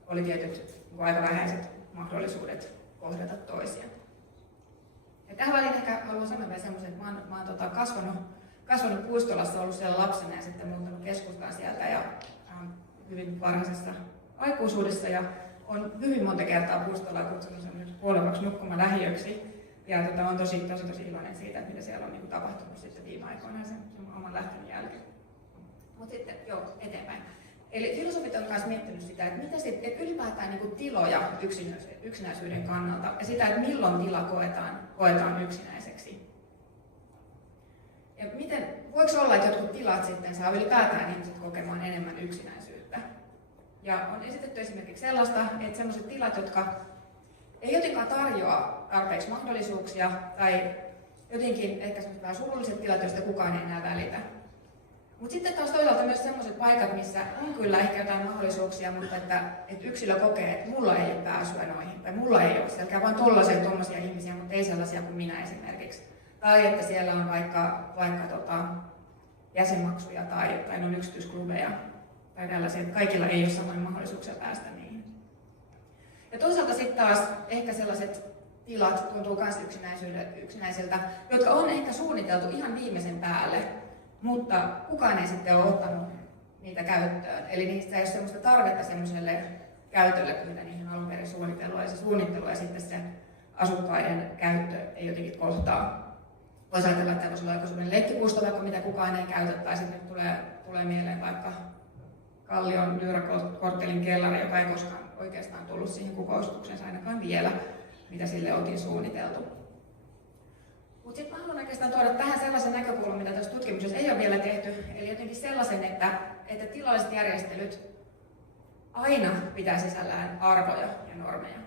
oli tietyt aika vähäiset mahdollisuudet kohdata toisia. Ja tähän väliin ehkä haluan sanoa vielä semmoisen, että mä oon kasvanut Puistolassa, ollut siellä lapsena ja sitten muuttanut keskustaan sieltä ja hyvin varhaisessa aikuisuudessa ja on hyvin monta kertaa Puistolaa kutsunut kuolevaksi nukkumalähiöksi. Ja on tosi iloinen siitä, että mitä siellä on niin kuin tapahtunut sitten viime aikoina sen oman lähtön jälkeen. Mutta sitten eteenpäin. Eli filosofit on myös miettinyt sitä, että mitä että ylipäätään niin kuin tiloja yksinäisyyden kannalta ja sitä, että milloin tila koetaan yksinäiseksi. Ja voiko olla, että jotkut tilat sitten saa ylipäätään ihmiset kokemaan enemmän yksinäisyyttä. Ja on esitetty esimerkiksi sellaista, että sellaiset tilat, jotka ei jotenkaan tarjoa tarpeeksi mahdollisuuksia tai jotenkin ehkä vähän surulliset tilat, joista kukaan ei enää välitä. Mutta sitten taas toisaalta myös sellaiset paikat, missä on kyllä ehkä jotain mahdollisuuksia, mutta että yksilö kokee, että mulla ei ole pääsyä noihin, tai mulla ei ole, siellä vaan tuollaisia ihmisiä, mutta ei sellaisia kuin minä esimerkiksi. Tai että siellä on vaikka jäsenmaksuja tai on yksityisklubeja tai tällaisia, että kaikilla ei ole samoja mahdollisuuksia päästä niihin. Ja toisaalta sitten taas ehkä sellaiset tilat tuntuu myös yksinäisiltä, jotka on ehkä suunniteltu ihan viimeisen päälle, mutta kukaan ei sitten ole ottanut niitä käyttöön. Eli niistä ei ole sellaista tarvetta semmoiselle käytölle, mitä niihin on alun perin suunnitellut. Ja se suunnittelu ja sitten se asukkaiden käyttö ei jotenkin kohtaa. Voisi ajatella, että voisi olla joku sellainen leikkipuisto, vaikka mitä kukaan ei käytä, tai sitten tulee mieleen vaikka Kallion Lyyrakorttelin kellari, joka ei koskaan oikeastaan tullut siihen kukoistukseensa ainakaan vielä, mitä sille oltiin suunniteltu. Mutta sitten mä haluan oikeastaan tuoda tähän sellaisen näkökulman, mitä tässä tutkimuksessa ei ole vielä tehty, eli jotenkin sellaisen, että tilalliset järjestelyt aina pitää sisällään arvoja ja normeja.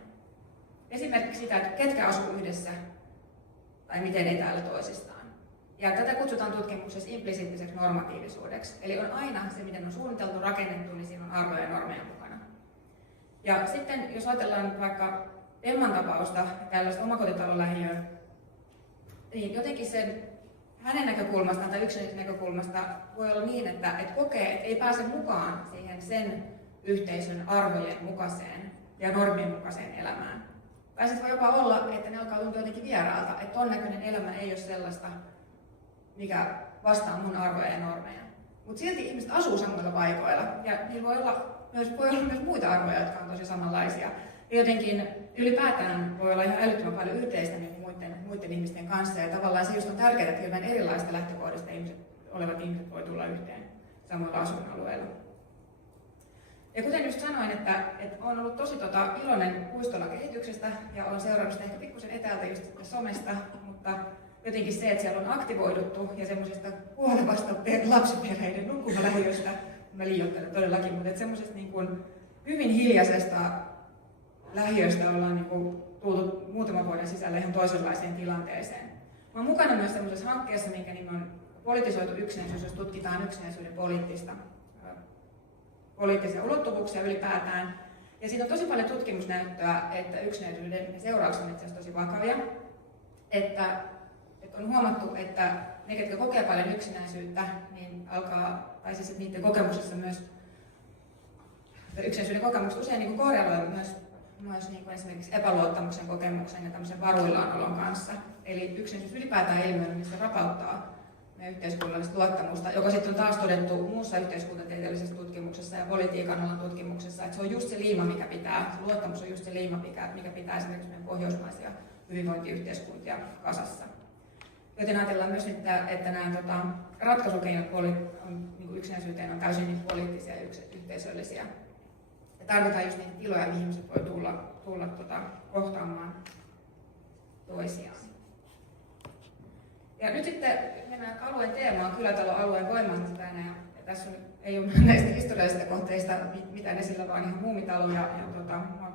Esimerkiksi sitä, että ketkä asuu yhdessä tai miten etäällä toisistaan. Ja tätä kutsutaan tutkimuksessa implisiittiseksi normatiivisuudeksi. Eli on aina se, miten on suunniteltu, rakennettu, niin siinä on arvoja ja normeja mukana. Ja sitten, jos ajatellaan vaikka Emman tapausta, tällaista omakotitalon lähiöä, niin jotenkin hänen näkökulmastaan tai yksilön näkökulmasta voi olla niin, että kokee, että ei pääse mukaan siihen sen yhteisön arvojen mukaiseen ja normien mukaiseen elämään. Tai sitten voi jopa olla, että ne alkaa tuntua jotenkin vieraalta, että ton näköinen elämä ei ole sellaista, mikä vastaa mun arvoja ja normeja. Mutta silti ihmiset asuu samoilla paikoilla ja niillä voi olla myös muita arvoja, jotka on tosi samanlaisia. Ja jotenkin ylipäätään voi olla ihan älyttömän paljon yhteistä niin muiden ihmisten kanssa ja tavallaan se just on tärkeää, että hyvin erilaista lähtökohdista olevat ihmiset voi tulla yhteen samoilla asuinalueilla. Ja kuten just sanoin, että olen ollut tosi iloinen Puistolan kehityksestä ja olen seurannut sitä ehkä pikkusen etäältä just somesta, mutta jotenkin se, että siellä on aktivoiduttu ja semmoisesta kuolevasta lapsiperheiden nukkumalähiöstä, mä liioittelen todellakin, mutta semmoisesta niin kuin hyvin hiljaisesta lähiöstä ollaan niin kuin tultu muutaman vuoden sisällä ihan toisenlaiseen tilanteeseen. Mä oon mukana myös semmoisessa hankkeessa, minkä nimi on politisoitu yksinäisyys, jos tutkitaan yksinäisyyden poliittisia ulottuvuuksia ylipäätään. Ja siitä on tosi paljon tutkimusnäyttöä, että yksinäisyyden seuraukset on itse asiassa tosi vakavia. Että on huomattu, että ne, ketkä kokee paljon yksinäisyyttä, niin tai siis niiden kokemuksessa myös, yksinäisyyden kokemukset usein niin korreloivat myös niin kuin esimerkiksi epäluottamuksen kokemuksen ja tämmöisen varuillaanolon kanssa. Eli yksinäisyys ylipäätään ilmiönä, missä rapauttaa meidän yhteiskunnallista luottamusta, joka sitten on taas todettu muussa yhteiskuntatieteellisessä tutkimuksessa ja politiikan alan tutkimuksessa, että se on just se liima, mikä pitää, se luottamus on just se liima, mikä pitää esimerkiksi meidän pohjoismaisia hyvinvointiyhteiskuntia kasassa. Joten ajatellaan myös, että nämä ratkaisukeinot niin yksinäisyyteen on täysin niin poliittisia ja yhteisöllisiä. Ja tarvitaan just niitä tiloja, mihin ihmiset voi tulla kohtaamaan toisiaan. Ja nyt sitten mennään alueen teemaan, kylätaloalueen voimaanottajana. Ja tässä ei ole näistä historiallisista kohteista mitään esillä, vaan ihan muumitalo. Ja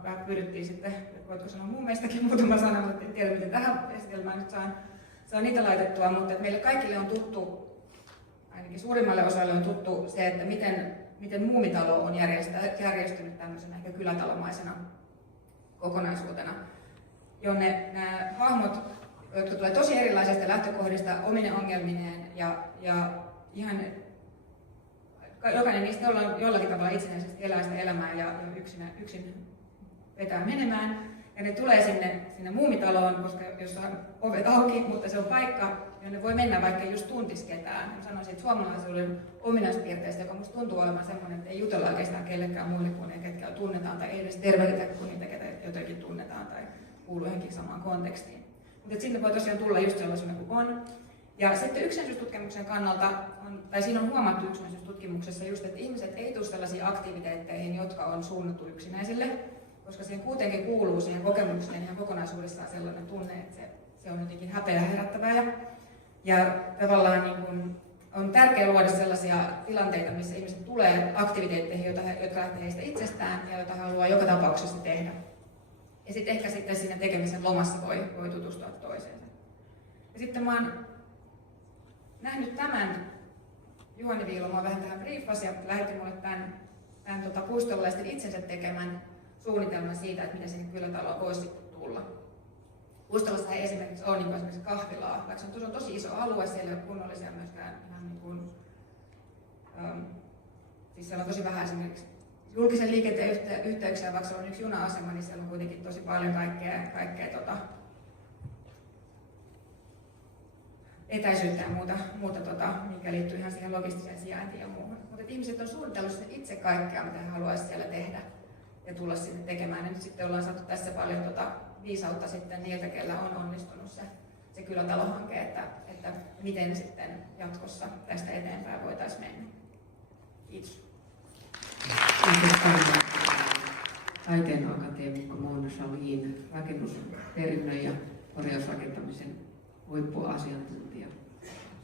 vähän pyydettiin sitten, voitko sanoa muumeistakin muutama sana, mutta en tiedä miten tähän esitelmään nyt saan niitä laitettua. Mutta meille kaikille on tuttu, ainakin suurimmalle osalle on tuttu se, että miten muumitalo on järjestynyt tämmöisenä ehkä kylätalomaisena kokonaisuutena, jonne nämä hahmot, jotka tulee tosi erilaisista lähtökohdista omine ongelmineen ja ihan jokainen niistä jollakin tavalla itsenäisesti elää sitä elämää ja yksin vetää menemään. Ja ne tulee sinne muumitaloon, koska jossa on ovet auki, mutta se on paikka, jonne voi mennä vaikka just tuntis ketään. Mä sanoisin, että suomalaisuuden ominaispiirteistä, joka musta tuntuu olevan semmoinen, että ei jutella oikeastaan kellekään muille kuin ne, ketkä tunnetaan, tai ei edes tervehditä kuin niitä, ketä jotenkin tunnetaan tai kuuluu johonkin samaan kontekstiin. Mutta sinne voi tosiaan tulla just sellaisena kuin on. Ja sitten yksinäisyystutkimuksen kannalta, tai siinä on huomattu yksinäisyystutkimuksessa just, että ihmiset ei tule sellaisiin aktiviteetteihin, jotka on suunnattu yksinäisille, koska siihen kuitenkin kuuluu siihen kokemukseen ihan kokonaisuudessaan sellainen tunne, että se on jotenkin häpeää herättävää. Ja tavallaan niin kun on tärkeää luoda sellaisia tilanteita, missä ihmiset tulee aktiviteetteihin, jotka lähtee heistä itsestään ja joita haluaa joka tapauksessa tehdä. Ja sitten ehkä siinä tekemisen lomassa voi tutustua toiseensa. Ja sitten mä oon nähnyt tämän, Juhani Viilo mua vähän tähän briefasi ja lähetti mulle tämän puistolaisten itsensä tekemän suunnitelman siitä, että miten sinne kylätaloon voisi tulla. Puistolassa ei esimerkiksi ole niin esimerkiksi kahvilaa, vaikka se on tosi iso alue, siellä ei ole kunnollisia myöskään ihan niin kuin, siis siellä on tosi vähän esimerkiksi julkisen liikenteen yhteyksiä, vaikka se on yksi juna-asema, niin siellä on kuitenkin tosi paljon kaikkea etäisyyttä ja muuta mikä liittyy ihan siihen logistiseen sijaintiin ja muuhun. Mutta ihmiset on suunnitellut itse kaikkea, mitä he haluaisivat siellä tehdä ja tulla sinne tekemään. Ja nyt sitten ollaan saatu tässä paljon viisautta sitten niiltä, kellä on onnistunut se kylätalohanke, että miten sitten jatkossa tästä eteenpäin voitaisiin mennä. Kiitos. Kiitos paljon taiteen akateemikko Mona Sahlin, rakennusperinnön ja korjausrakentamisen huippuasiantuntija.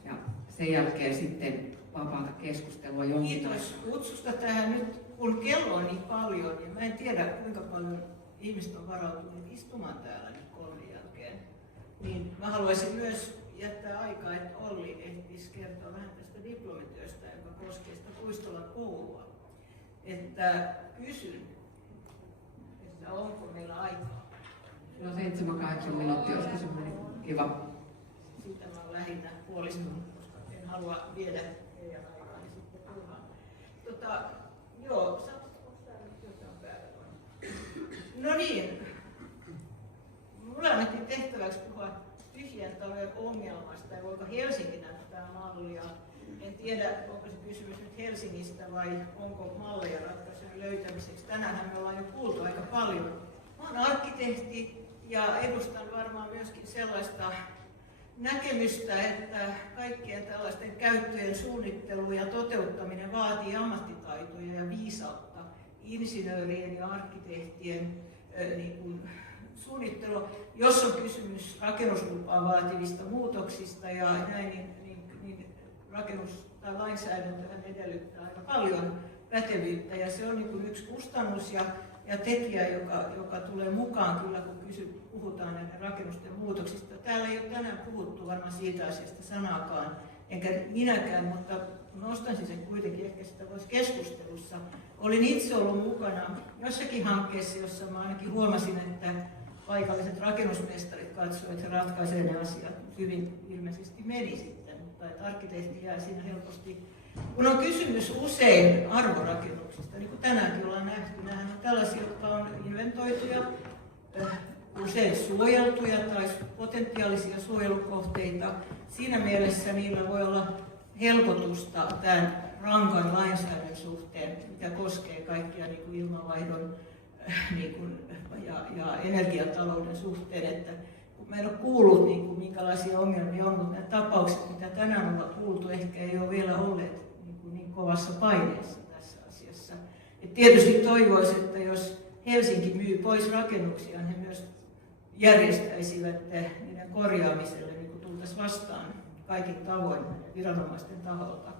Ja sen jälkeen sitten vapaata keskustelua jonkin. Kiitos kutsusta tähän nyt, kun kello on niin paljon ja mä en tiedä kuinka paljon ihmiset on varautuneet istumaan täällä nyt 3 jälkeen. Niin mä haluaisin myös jättää aikaa, että Olli ehtisi kertoa vähän tästä diplomityöstä, joka koskee sitä Puistolan koulua. Että kysyn, että onko meillä aikaa. No 7-8 minuuttia, olisiko semmoinen kiva. Siitä mä oon lähinnä puolistunut, koska en halua viedä heidän aikaani sitten turhaan. Joo, no niin, mulla annettiin tehtäväksi puhua tyhjän talojen ongelmasta ja voiko Helsinki näyttää mallia. En tiedä, onko se kysymys nyt Helsingistä vai onko malleja ratkaisujen löytämiseksi. Tänäänhän me ollaan jo kuultu aika paljon. Mä oon arkkitehti ja edustan varmaan myöskin sellaista näkemystä, että kaikkien tällaisten käyttöjen suunnittelu ja toteuttaminen vaatii ammattitaitoja ja viisautta. Insinöörien ja arkkitehtien suunnittelu, jos on kysymys rakennuslupaa vaativista muutoksista ja näin, niin rakennus- tai lainsäädäntöhän edellyttää aika paljon pätevyyttä ja se on yksi kustannus ja tekijä, joka tulee mukaan kyllä, kun puhutaan näiden rakennusten muutoksista. Täällä ei ole tänään puhuttu varmaan siitä asiasta sanaakaan, enkä minäkään, mutta nostaisin sen kuitenkin, ehkä sitä voisi keskustelussa. Olin itse ollut mukana jossakin hankkeessa, jossa mä ainakin huomasin, että paikalliset rakennusmestarit katsoivat, että se ratkaisee ne asiat. Hyvin ilmeisesti meni sitten, mutta että arkkitehti jää siinä helposti. Kun on kysymys usein arvorakennuksista, niin kuin tänäänkin ollaan nähty, nämähän on tällaisia, jotka on inventoituja, usein suojeltuja tai potentiaalisia suojelukohteita. Siinä mielessä niillä voi olla helpotusta tämän rankan lainsäädännön suhteen, mikä koskee kaikkia ilmanvaihdon ja energiatalouden suhteen. Että kun mä en ole kuullut minkälaisia ongelmia on, mutta nämä tapaukset, mitä tänään ollaan kuultu, ehkä ei ole vielä olleet niin kovassa paineessa tässä asiassa. Et tietysti toivoisin, että jos Helsinki myy pois rakennuksia, he myös järjestäisivät niiden korjaamiselle, niin kuin tultaisiin vastaan kaikin tavoin viranomaisten taholta.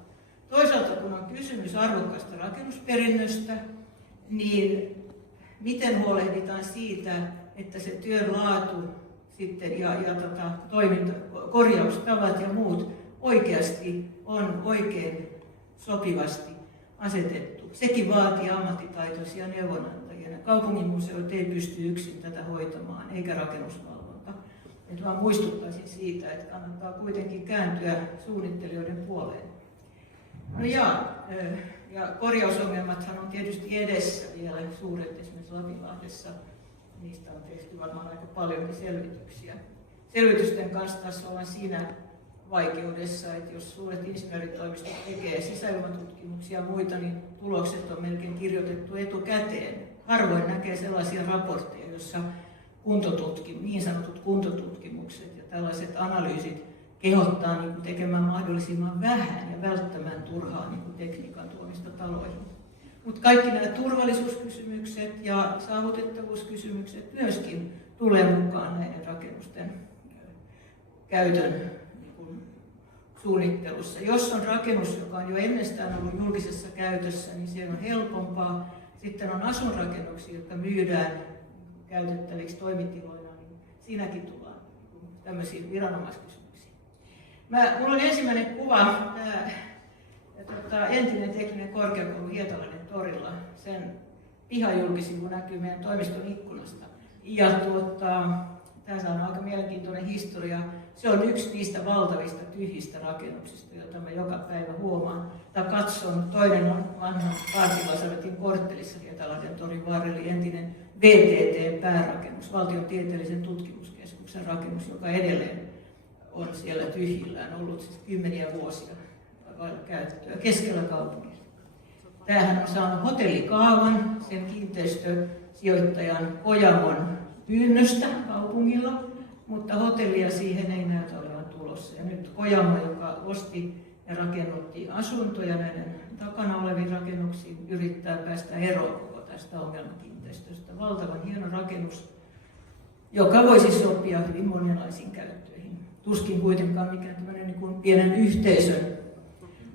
Toisaalta kun on kysymys arvokkaasta rakennusperinnöstä, niin miten huolehditaan siitä, että se työn laatu sitten ja korjaustavat ja muut oikeasti on oikein sopivasti asetettu. Sekin vaatii ammattitaitoisia neuvonantajia. Kaupunginmuseot ei pysty yksin tätä hoitamaan, eikä rakennusvalvonta. Et vaan muistuttaisin siitä, että kannattaa kuitenkin kääntyä suunnittelijoiden puoleen. No ja korjausongelmathan on tietysti edessä vielä suuret, esimerkiksi Lapinlahdessa. Niistä on tehty varmaan aika paljonkin selvityksiä. Selvitysten kanssa taas ollaan siinä vaikeudessa, että jos suuret insinööritoimistot tekee sisäilmatutkimuksia ja muita, niin tulokset on melkein kirjoitettu etukäteen. Harvoin näkee sellaisia raportteja, joissa niin sanotut kuntotutkimukset ja tällaiset analyysit kehottaa tekemään mahdollisimman vähän ja välttämään turhaa tekniikan tuomista taloihin. Mutta kaikki nämä turvallisuuskysymykset ja saavutettavuuskysymykset myöskin tulee mukaan näiden rakennusten käytön suunnittelussa. Jos on rakennus, joka on jo ennestään ollut julkisessa käytössä, niin siellä on helpompaa. Sitten on asuinrakennuksia, jotka myydään käytettäviksi toimitiloina, niin siinäkin tullaan tämmöisiin viranomaiskysymyksiin. Mulla on ensimmäinen kuva, entinen tekninen korkeakoulu Hietalainen torilla. Sen pihajulkisivu näkyy meidän toimiston ikkunasta. Ja tässä on aika mielenkiintoinen historia. Se on yksi niistä valtavista tyhjistä rakennuksista, joita mä joka päivä huomaan. Tai katson, toinen on vanha Kaartilasaretin korttelissa Hietalainen torin varrella, entinen VTT-päärakennus, Valtion tieteellisen tutkimuskeskuksen rakennus, joka edelleen on siellä tyhjillään ollut siis kymmeniä vuosia vailla käyttöä keskellä kaupunkia. Tämähän on saanut hotellikaavan sen kiinteistösijoittajan Kojamon pyynnöstä kaupungilla, mutta hotellia siihen ei näytä olevan tulossa. Ja nyt Kojamo, joka osti ja rakennutti asuntoja näiden takana oleviin rakennuksiin, yrittää päästä eroon koko tästä ongelmakiinteistöstä. Valtavan hieno rakennus, joka voisi sopia hyvin monenlaisiin käyttöihin. Tuskin kuitenkaan mikään tämmöinen niin kuin pienen yhteisön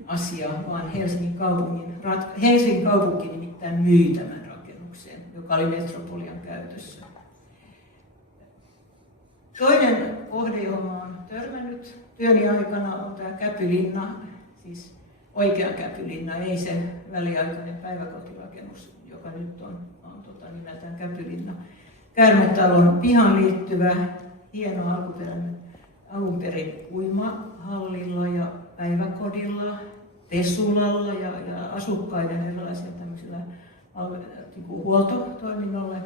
asia, vaan Helsingin kaupunki nimittäin myi tämän rakennukseen, joka oli Metropolian käytössä. Toinen kohde, johon olen törmännyt työni aikana, on tämä Käpylinna, siis oikea Käpylinna, ei se väliaikainen päiväkotirakennus, joka nyt on nimeltään Käpylinna. Käärmetalon pihaan liittyvä hieno alun perin uimahallilla ja päiväkodilla, pesulalla ja asukkaiden erilaisilla tämmöisillä huoltotoiminnolle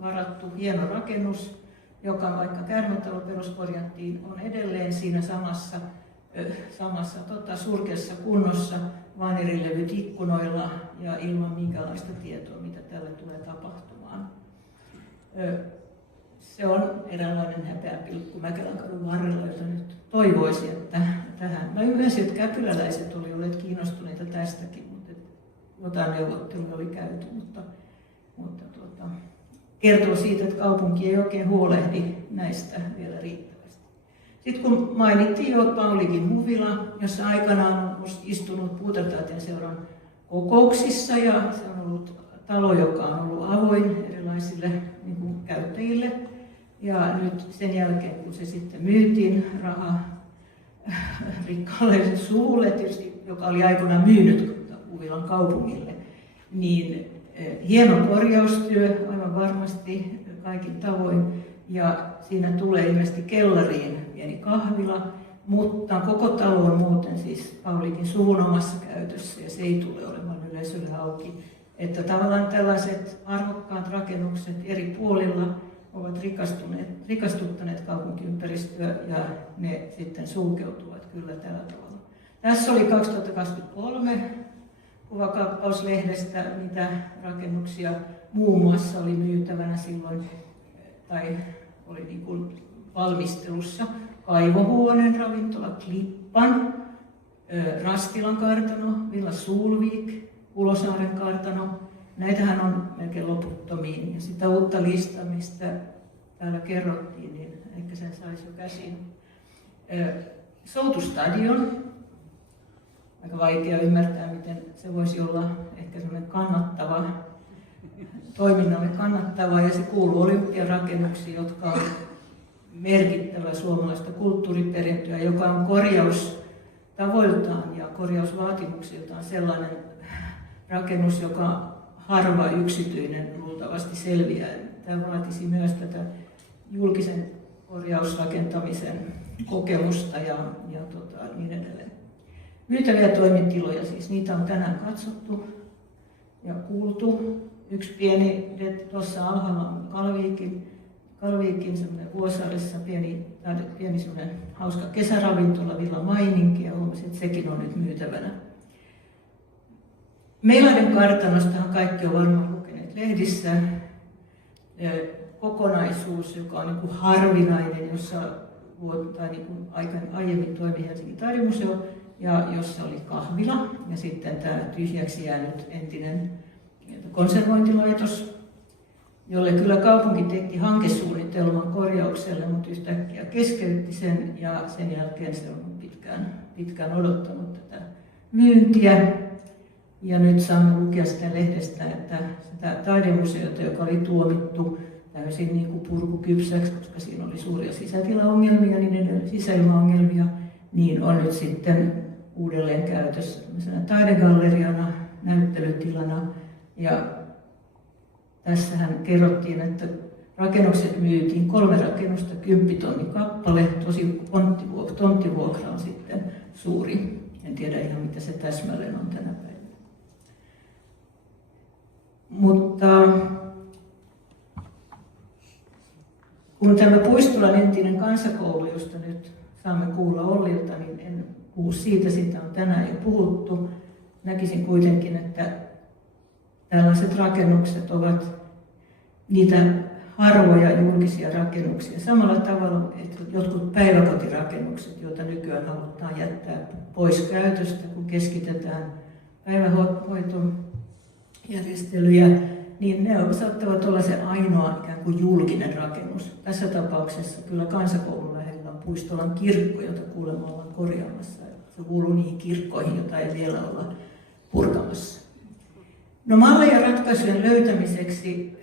varattu hieno rakennus, joka vaikka Käärmetalo peruskorjattiin, on edelleen siinä samassa surkeassa kunnossa, vaanirilevyt ikkunoilla ja ilman minkäänlaista tietoa, mitä tälle tulee tapahtumaan. Se on eräänlainen häpeäpilkku Mäkelänkadun varrella, jota nyt toivoisin, että tähän. Mä ymmärsin, että käpyläläiset oli olleet kiinnostuneita tästäkin, mutta jotain neuvotteluja oli käyty, mutta kertoo siitä, että kaupunki ei oikein huolehdi näistä vielä riittävästi. Sitten kun mainittiin jo Paulikin huvila, jossa aikanaan on istunut Puutartaiteen seuran kokouksissa ja se on ollut talo, joka on ollut avoin erilaisille käyttäjille. Ja nyt sen jälkeen, kun se sitten myytiin rikkaalle suvulle, tietysti, joka oli aikoinaan myynyt Huvilan kaupungille, niin hieno korjaustyö aivan varmasti kaikin tavoin. Ja siinä tulee ilmeisesti kellariin pieni kahvila, mutta koko talo on muuten siis Paulikin suvun omassa käytössä ja se ei tule olemaan yleisölle auki. Että tavallaan tällaiset arvokkaat rakennukset eri puolilla ovat rikastuttaneet kaupunkiympäristöä ja ne sitten sulkeutuvat kyllä tällä tavalla. Tässä oli 2023 kuvakaappauslehdestä, mitä rakennuksia muun muassa oli myytävänä silloin tai oli niin kuin valmistelussa. Kaivohuoneen ravintola Klippan, Rastilan kartano, Villa Sulvik, Ulosaaren kartano. Näitähän on melkein loputtomiin. Ja sitä uutta listaa, mistä täällä kerrottiin, niin ehkä sen saisi jo käsiin. soutustadion. Aika vaikea ymmärtää, miten se voisi olla ehkä semmoinen kannattava, toiminnalle kannattava, ja se kuuluu olympiarakennuksiin, jotka on merkittävä suomalaista kulttuuriperintöä, joka on korjaustavoiltaan ja korjausvaatimuksiltaan sellainen rakennus, joka harva yksityinen luultavasti selviää. Tämä vaatisi myös tätä julkisen korjausrakentamisen kokemusta ja niin edelleen. Myytäviä toimitiloja, siis niitä on tänään katsottu ja kuultu. Yksi pieni, tuossa alhaalla on Kalviikin semmoinen Vuosaaressa pieni semmoinen hauska kesäravintola Villa Maininki, ja huomasin, että sekin on nyt myytävänä. Meilaiden kartanostahan kaikki on varmaan lukeneet lehdissä. Kokonaisuus, joka on niin kuin harvinainen, jossa niin kuin aiemmin toimi Helsingin taidemuseo, ja jossa oli kahvila, ja sitten tämä tyhjäksi jäänyt entinen konservointilaitos, jolle kyllä kaupunki teki hankesuunnitelman korjaukselle, mutta yhtäkkiä keskeytti sen, ja sen jälkeen se on pitkään odottanut tätä myyntiä. Ja nyt saamme lukea sitä lehdestä, että sitä taidemuseota, joka oli tuomittu täysin niin kuin purkukypsäksi, koska siinä oli suuria sisätilaongelmia, niin sisäilmaongelmia, niin on nyt sitten uudelleen käytössä taidegalleriana, näyttelytilana. Ja tässähän kerrottiin, että rakennukset myytiin, 3 rakennusta 10 000 kappale, tosi tonttivuokra on sitten suuri. En tiedä ihan mitä se täsmälleen on tänä päivänä. Mutta kun tämä Puistolan entinen kansakoulu, josta nyt saamme kuulla Ollilta, niin en puhu siitä on tänään jo puhuttu. Näkisin kuitenkin, että tällaiset rakennukset ovat niitä harvoja julkisia rakennuksia. Samalla tavalla, että jotkut päiväkotirakennukset, joita nykyään halutaan jättää pois käytöstä, kun keskitetään päivähoitojärjestelyjä, niin ne saattavat olla se ainoa ikään kuin julkinen rakennus. Tässä tapauksessa kyllä kansakoulun lähellä on Puistolan kirkko, jota kuulemma ollaan korjaamassa. Se kuuluu niihin kirkkoihin, joita ei vielä olla purkamassa. No malleja ratkaisujen löytämiseksi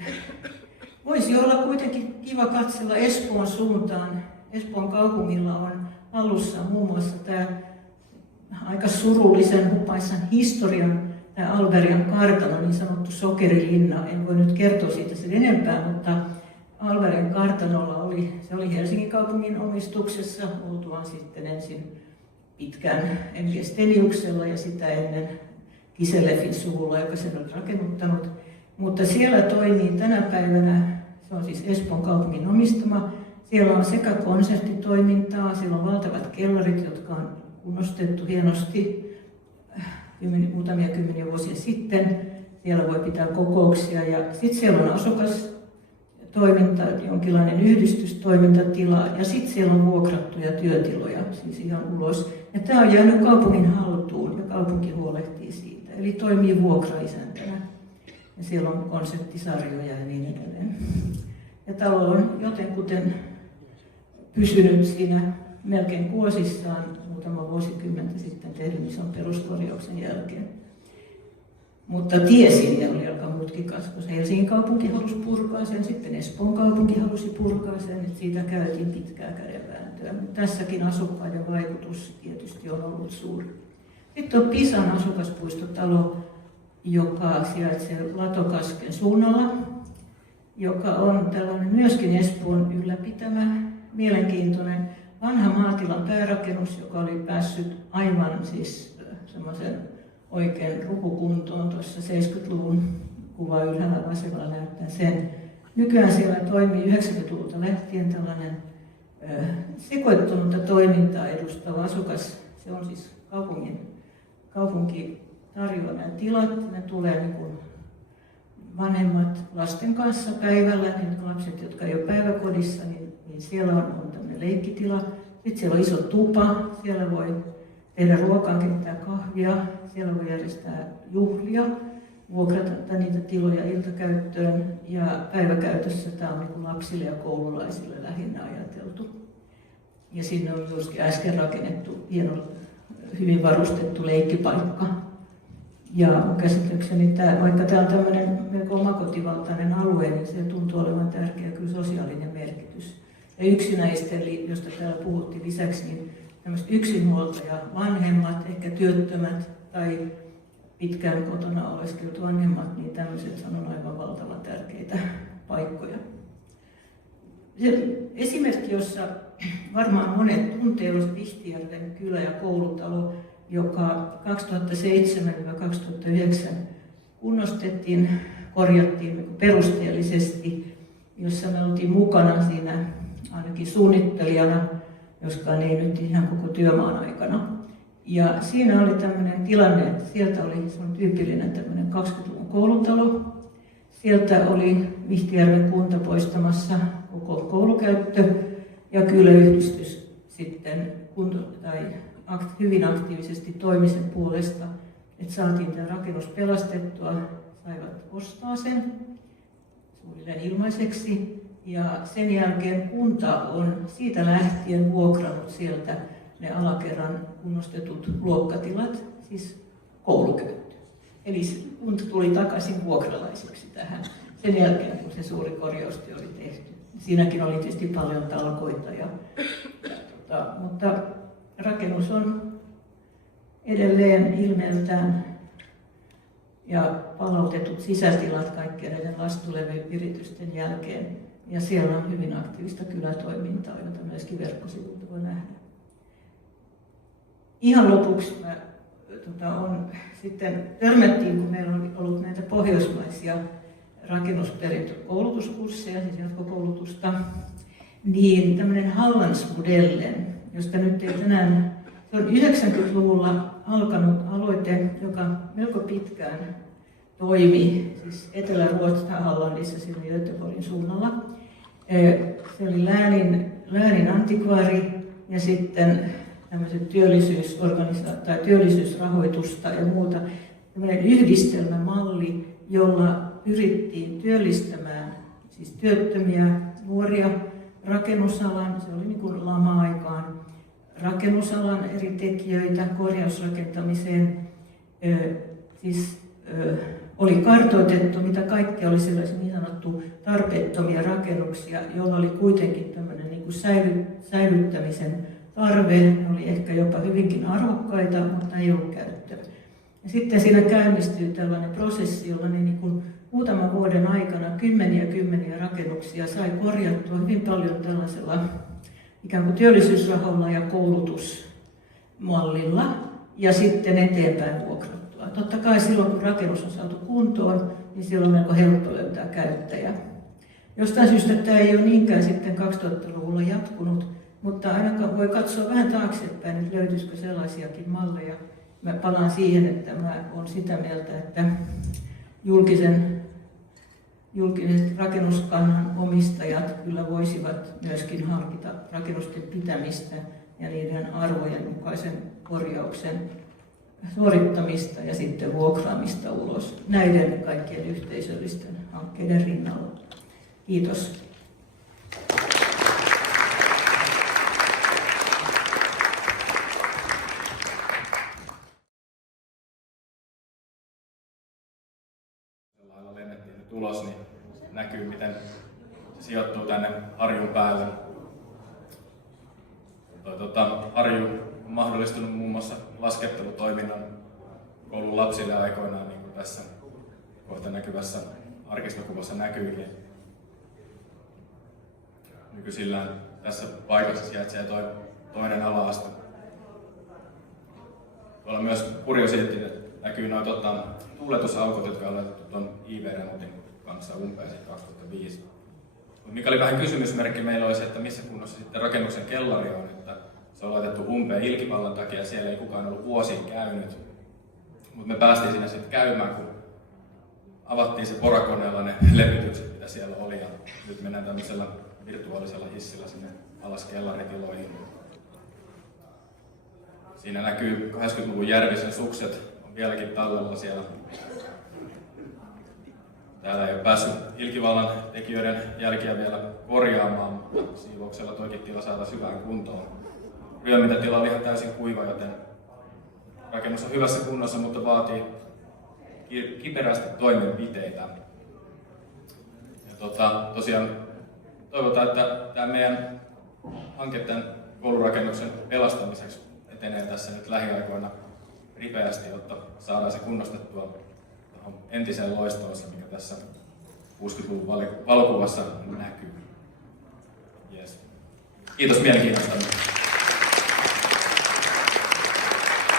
voisi olla kuitenkin kiva katsella Espoon suuntaan. Espoon kaupungilla on alussa muun muassa tämä aika surullisen hupaisan historian, tämä Alberian kartano, niin sanottu sokerilinna. En voi nyt kertoa siitä sen enempää, mutta Alberian kartanolla oli Helsingin kaupungin omistuksessa, oltuaan sitten ensin pitkään M.G. Steniuksella ja sitä ennen Kisellefin suvulla, joka sen on rakennuttanut. Mutta siellä toimii tänä päivänä, se on siis Espoon kaupungin omistama, siellä on sekä konserttitoimintaa, siellä on valtavat kellarit, jotka on kunnostettu hienosti muutamia kymmeniä vuosia sitten. Siellä voi pitää kokouksia ja sitten siellä on asukastoiminta, jonkinlainen yhdistystoimintatila ja sitten siellä on vuokrattuja työtiloja, siis ihan ulos. Ja tämä on jäänyt kaupungin haltuun ja kaupunki huolehtii siitä, eli toimii vuokraisäntänä. Ja siellä on konserttisarjoja ja niin edelleen. Ja talo on jotenkuten pysynyt siinä melkein kuosissaan muutama vuosikymmentä sitten tehdyn ison peruskorjauksen jälkeen. Mutta tie sinne oli aika mutkikas, koska Helsingin kaupunki halusi purkaa sen, sitten Espoon kaupunki halusi purkaa sen, että siitä käytiin pitkää kädenvääntöä. Tässäkin asukkaiden vaikutus tietysti on ollut suuri. Sitten on Pisan asukaspuistotalo, joka sijaitsee Latokasken suunnalla, joka on tällainen myöskin Espoon ylläpitämä, mielenkiintoinen vanha maatilan päärakennus, joka oli päässyt aivan siis semmoisen oikein rupukuntoon. Tuossa 70-luvun kuva ylhäällä vasemmalla näyttää sen. Nykyään siellä toimii 90-luvulta lähtien tällainen sekoittunutta toimintaa edustava asukas. Se on siis kaupunki tarjoaa nämä tilat. Ne tulee niin kuin vanhemmat lasten kanssa päivällä, niin lapset, jotka ei ole päiväkodissa, niin siellä on tämmöinen leikkitila. Sitten siellä on iso tupa, siellä voi tehdä ruokaa, keittää kahvia, siellä voi järjestää juhlia, vuokrata niitä tiloja iltakäyttöön ja päiväkäytössä tämä on niin kuin lapsille ja koululaisille lähinnä ajateltu. Ja sinne on myöskin äsken rakennettu hieno, hyvin varustettu leikkipaikka. Ja käsitykseni, että vaikka tämä on tämmöinen melko omakotivaltainen alue, niin se tuntuu olevan tärkeä kyllä sosiaalinen merkitys. Ja yksinäisten, josta täällä puhuttiin lisäksi, niin tämmöiset yksinhuoltaja, vanhemmat, ehkä työttömät tai pitkään kotona oleskelut vanhemmat, niin tämmöiset on aivan valtavan tärkeitä paikkoja. Se esimerkki, jossa varmaan monet tuntee, on Vihtijärven kylä ja koulutalo, joka 2007-2009 kunnostettiin, korjattiin perusteellisesti, jossa me oltiin mukana siinä ainakin suunnittelijana, joskaan ei nyt ihan koko työmaan aikana. Ja siinä oli tämmöinen tilanne, että sieltä oli, se on tyypillinen tämmöinen 20-luvun koulutalo. Sieltä oli Vihtijärven kunta poistamassa koko koulukäyttö ja kyläyhdistys sitten hyvin aktiivisesti toimi sen puolesta, että saatiin tämä rakennus pelastettua, saivat ostaa sen suunnilleen ilmaiseksi. Ja sen jälkeen kunta on siitä lähtien vuokrannut sieltä ne alakerran kunnostetut luokkatilat, siis koulukäyttöön. Eli kunta tuli takaisin vuokralaiseksi tähän sen jälkeen, kun se suuri korjaustyö oli tehty. Siinäkin oli tietysti paljon talkoita, mutta rakennus on edelleen ilmeeltään ja palautetut sisätilat kaikkien näiden lastulevien viritysten jälkeen. Ja siellä on hyvin aktiivista kylätoimintaa, jota myöskin verkkosivuilta voi nähdä. Ihan lopuksi sitten törmättiin, kun meillä on ollut näitä pohjoismaisia rakennusperintökoulutuskursseja, siis jatkokoulutusta, niin tämmöinen Hallandsmodellen, josta nyt ei tänään, se on 90-luvulla alkanut aloite, joka melko pitkään toimi, siis Etelä-Ruotsissa Hallandissa, siinä Göteborgin suunnalla. Se oli läänin antikvaari ja sitten tämmöiset työllisyysrahoitusta ja muuta. Tämmöinen yhdistelmämalli, jolla pyrittiin työllistämään siis työttömiä nuoria rakennusalan, se oli niin kuin lama-aikaan, rakennusalan eri tekijöitä korjausrakentamiseen. Oli kartoitettu, mitä kaikkea oli sellaisia niin sanottu tarpeettomia rakennuksia, joilla oli kuitenkin tämmöinen niin kuin säilyttämisen tarve. Ne oli ehkä jopa hyvinkin arvokkaita, mutta ei ollut käyttöä. Ja sitten siinä käynnistyi tällainen prosessi, jolla ne niin kuin muutaman vuoden aikana kymmeniä rakennuksia sai korjattua hyvin paljon tällaisella ikään kuin työllisyysrahoilla ja koulutusmallilla ja sitten eteenpäin vuokrattua. Totta kai silloin, kun rakennus on saatu kuntoon, niin silloin on melko helppo löytää käyttäjä. Jostain syystä tämä ei ole niinkään sitten 2000-luvulla jatkunut, mutta ainakaan voi katsoa vähän taaksepäin, että löytyisikö sellaisiakin malleja. Mä palaan siihen, että mä olen sitä mieltä, että julkisen rakennuskannan omistajat kyllä voisivat myöskin harkita rakennusten pitämistä ja niiden arvojen mukaisen korjauksen suorittamista ja sitten vuokraamista ulos näiden kaikkien yhteisöllisten hankkeiden rinnalla. Kiitos. Lennettiin nyt ulos, niin näkyy miten se sijoittuu tänne Harjun päälle. Harju on mahdollistunut muun muassa laskettelutoiminnan koulun lapsille aikoinaan, niin kuin tässä kohta näkyvässä arkistokuvassa näkyykin. Nykyisillään tässä paikassa sijaitsee toinen ala-aste. Tuolla myös kuriositeetti näkyy noin tuuletusaukot, jotka on laitettu tuon IV-remontin kanssa umpeen 2005. Mikä oli vähän kysymysmerkki meillä olisi, että missä kunnossa sitten rakennuksen kellari on, että se on laitettu umpeen ilkipallon takia ja siellä ei kukaan ollut vuosiin käynyt. Mutta me päästiin siinä sitten käymään, kun avattiin se porakoneella ne levytykset, mitä siellä oli, ja nyt mennään tämmöisellä virtuaalisella hissillä sinne alas kellaritiloihin. Siinä näkyy 80-luvun Järvisen sukset, on vieläkin tallella siellä. Täällä ei ole päässyt ilkivallan tekijöiden jälkiä vielä korjaamaan, mutta siivouksella toikin tila saataisiin hyvään kuntoon. Ryömintätila oli ihan täysin kuiva, joten rakennus on hyvässä kunnossa, mutta vaatii kiperästi toimenpiteitä. Ja tosiaan toivotaan, että tämä meidän hanke tämän koulurakennuksen pelastamiseksi etenee tässä nyt lähiaikoina ripeästi, jotta saadaan se kunnostettua entiseen loistoonsa, mikä tässä 60-luvun valokuvassa näkyy. Yes. Kiitos mielenkiinnosta.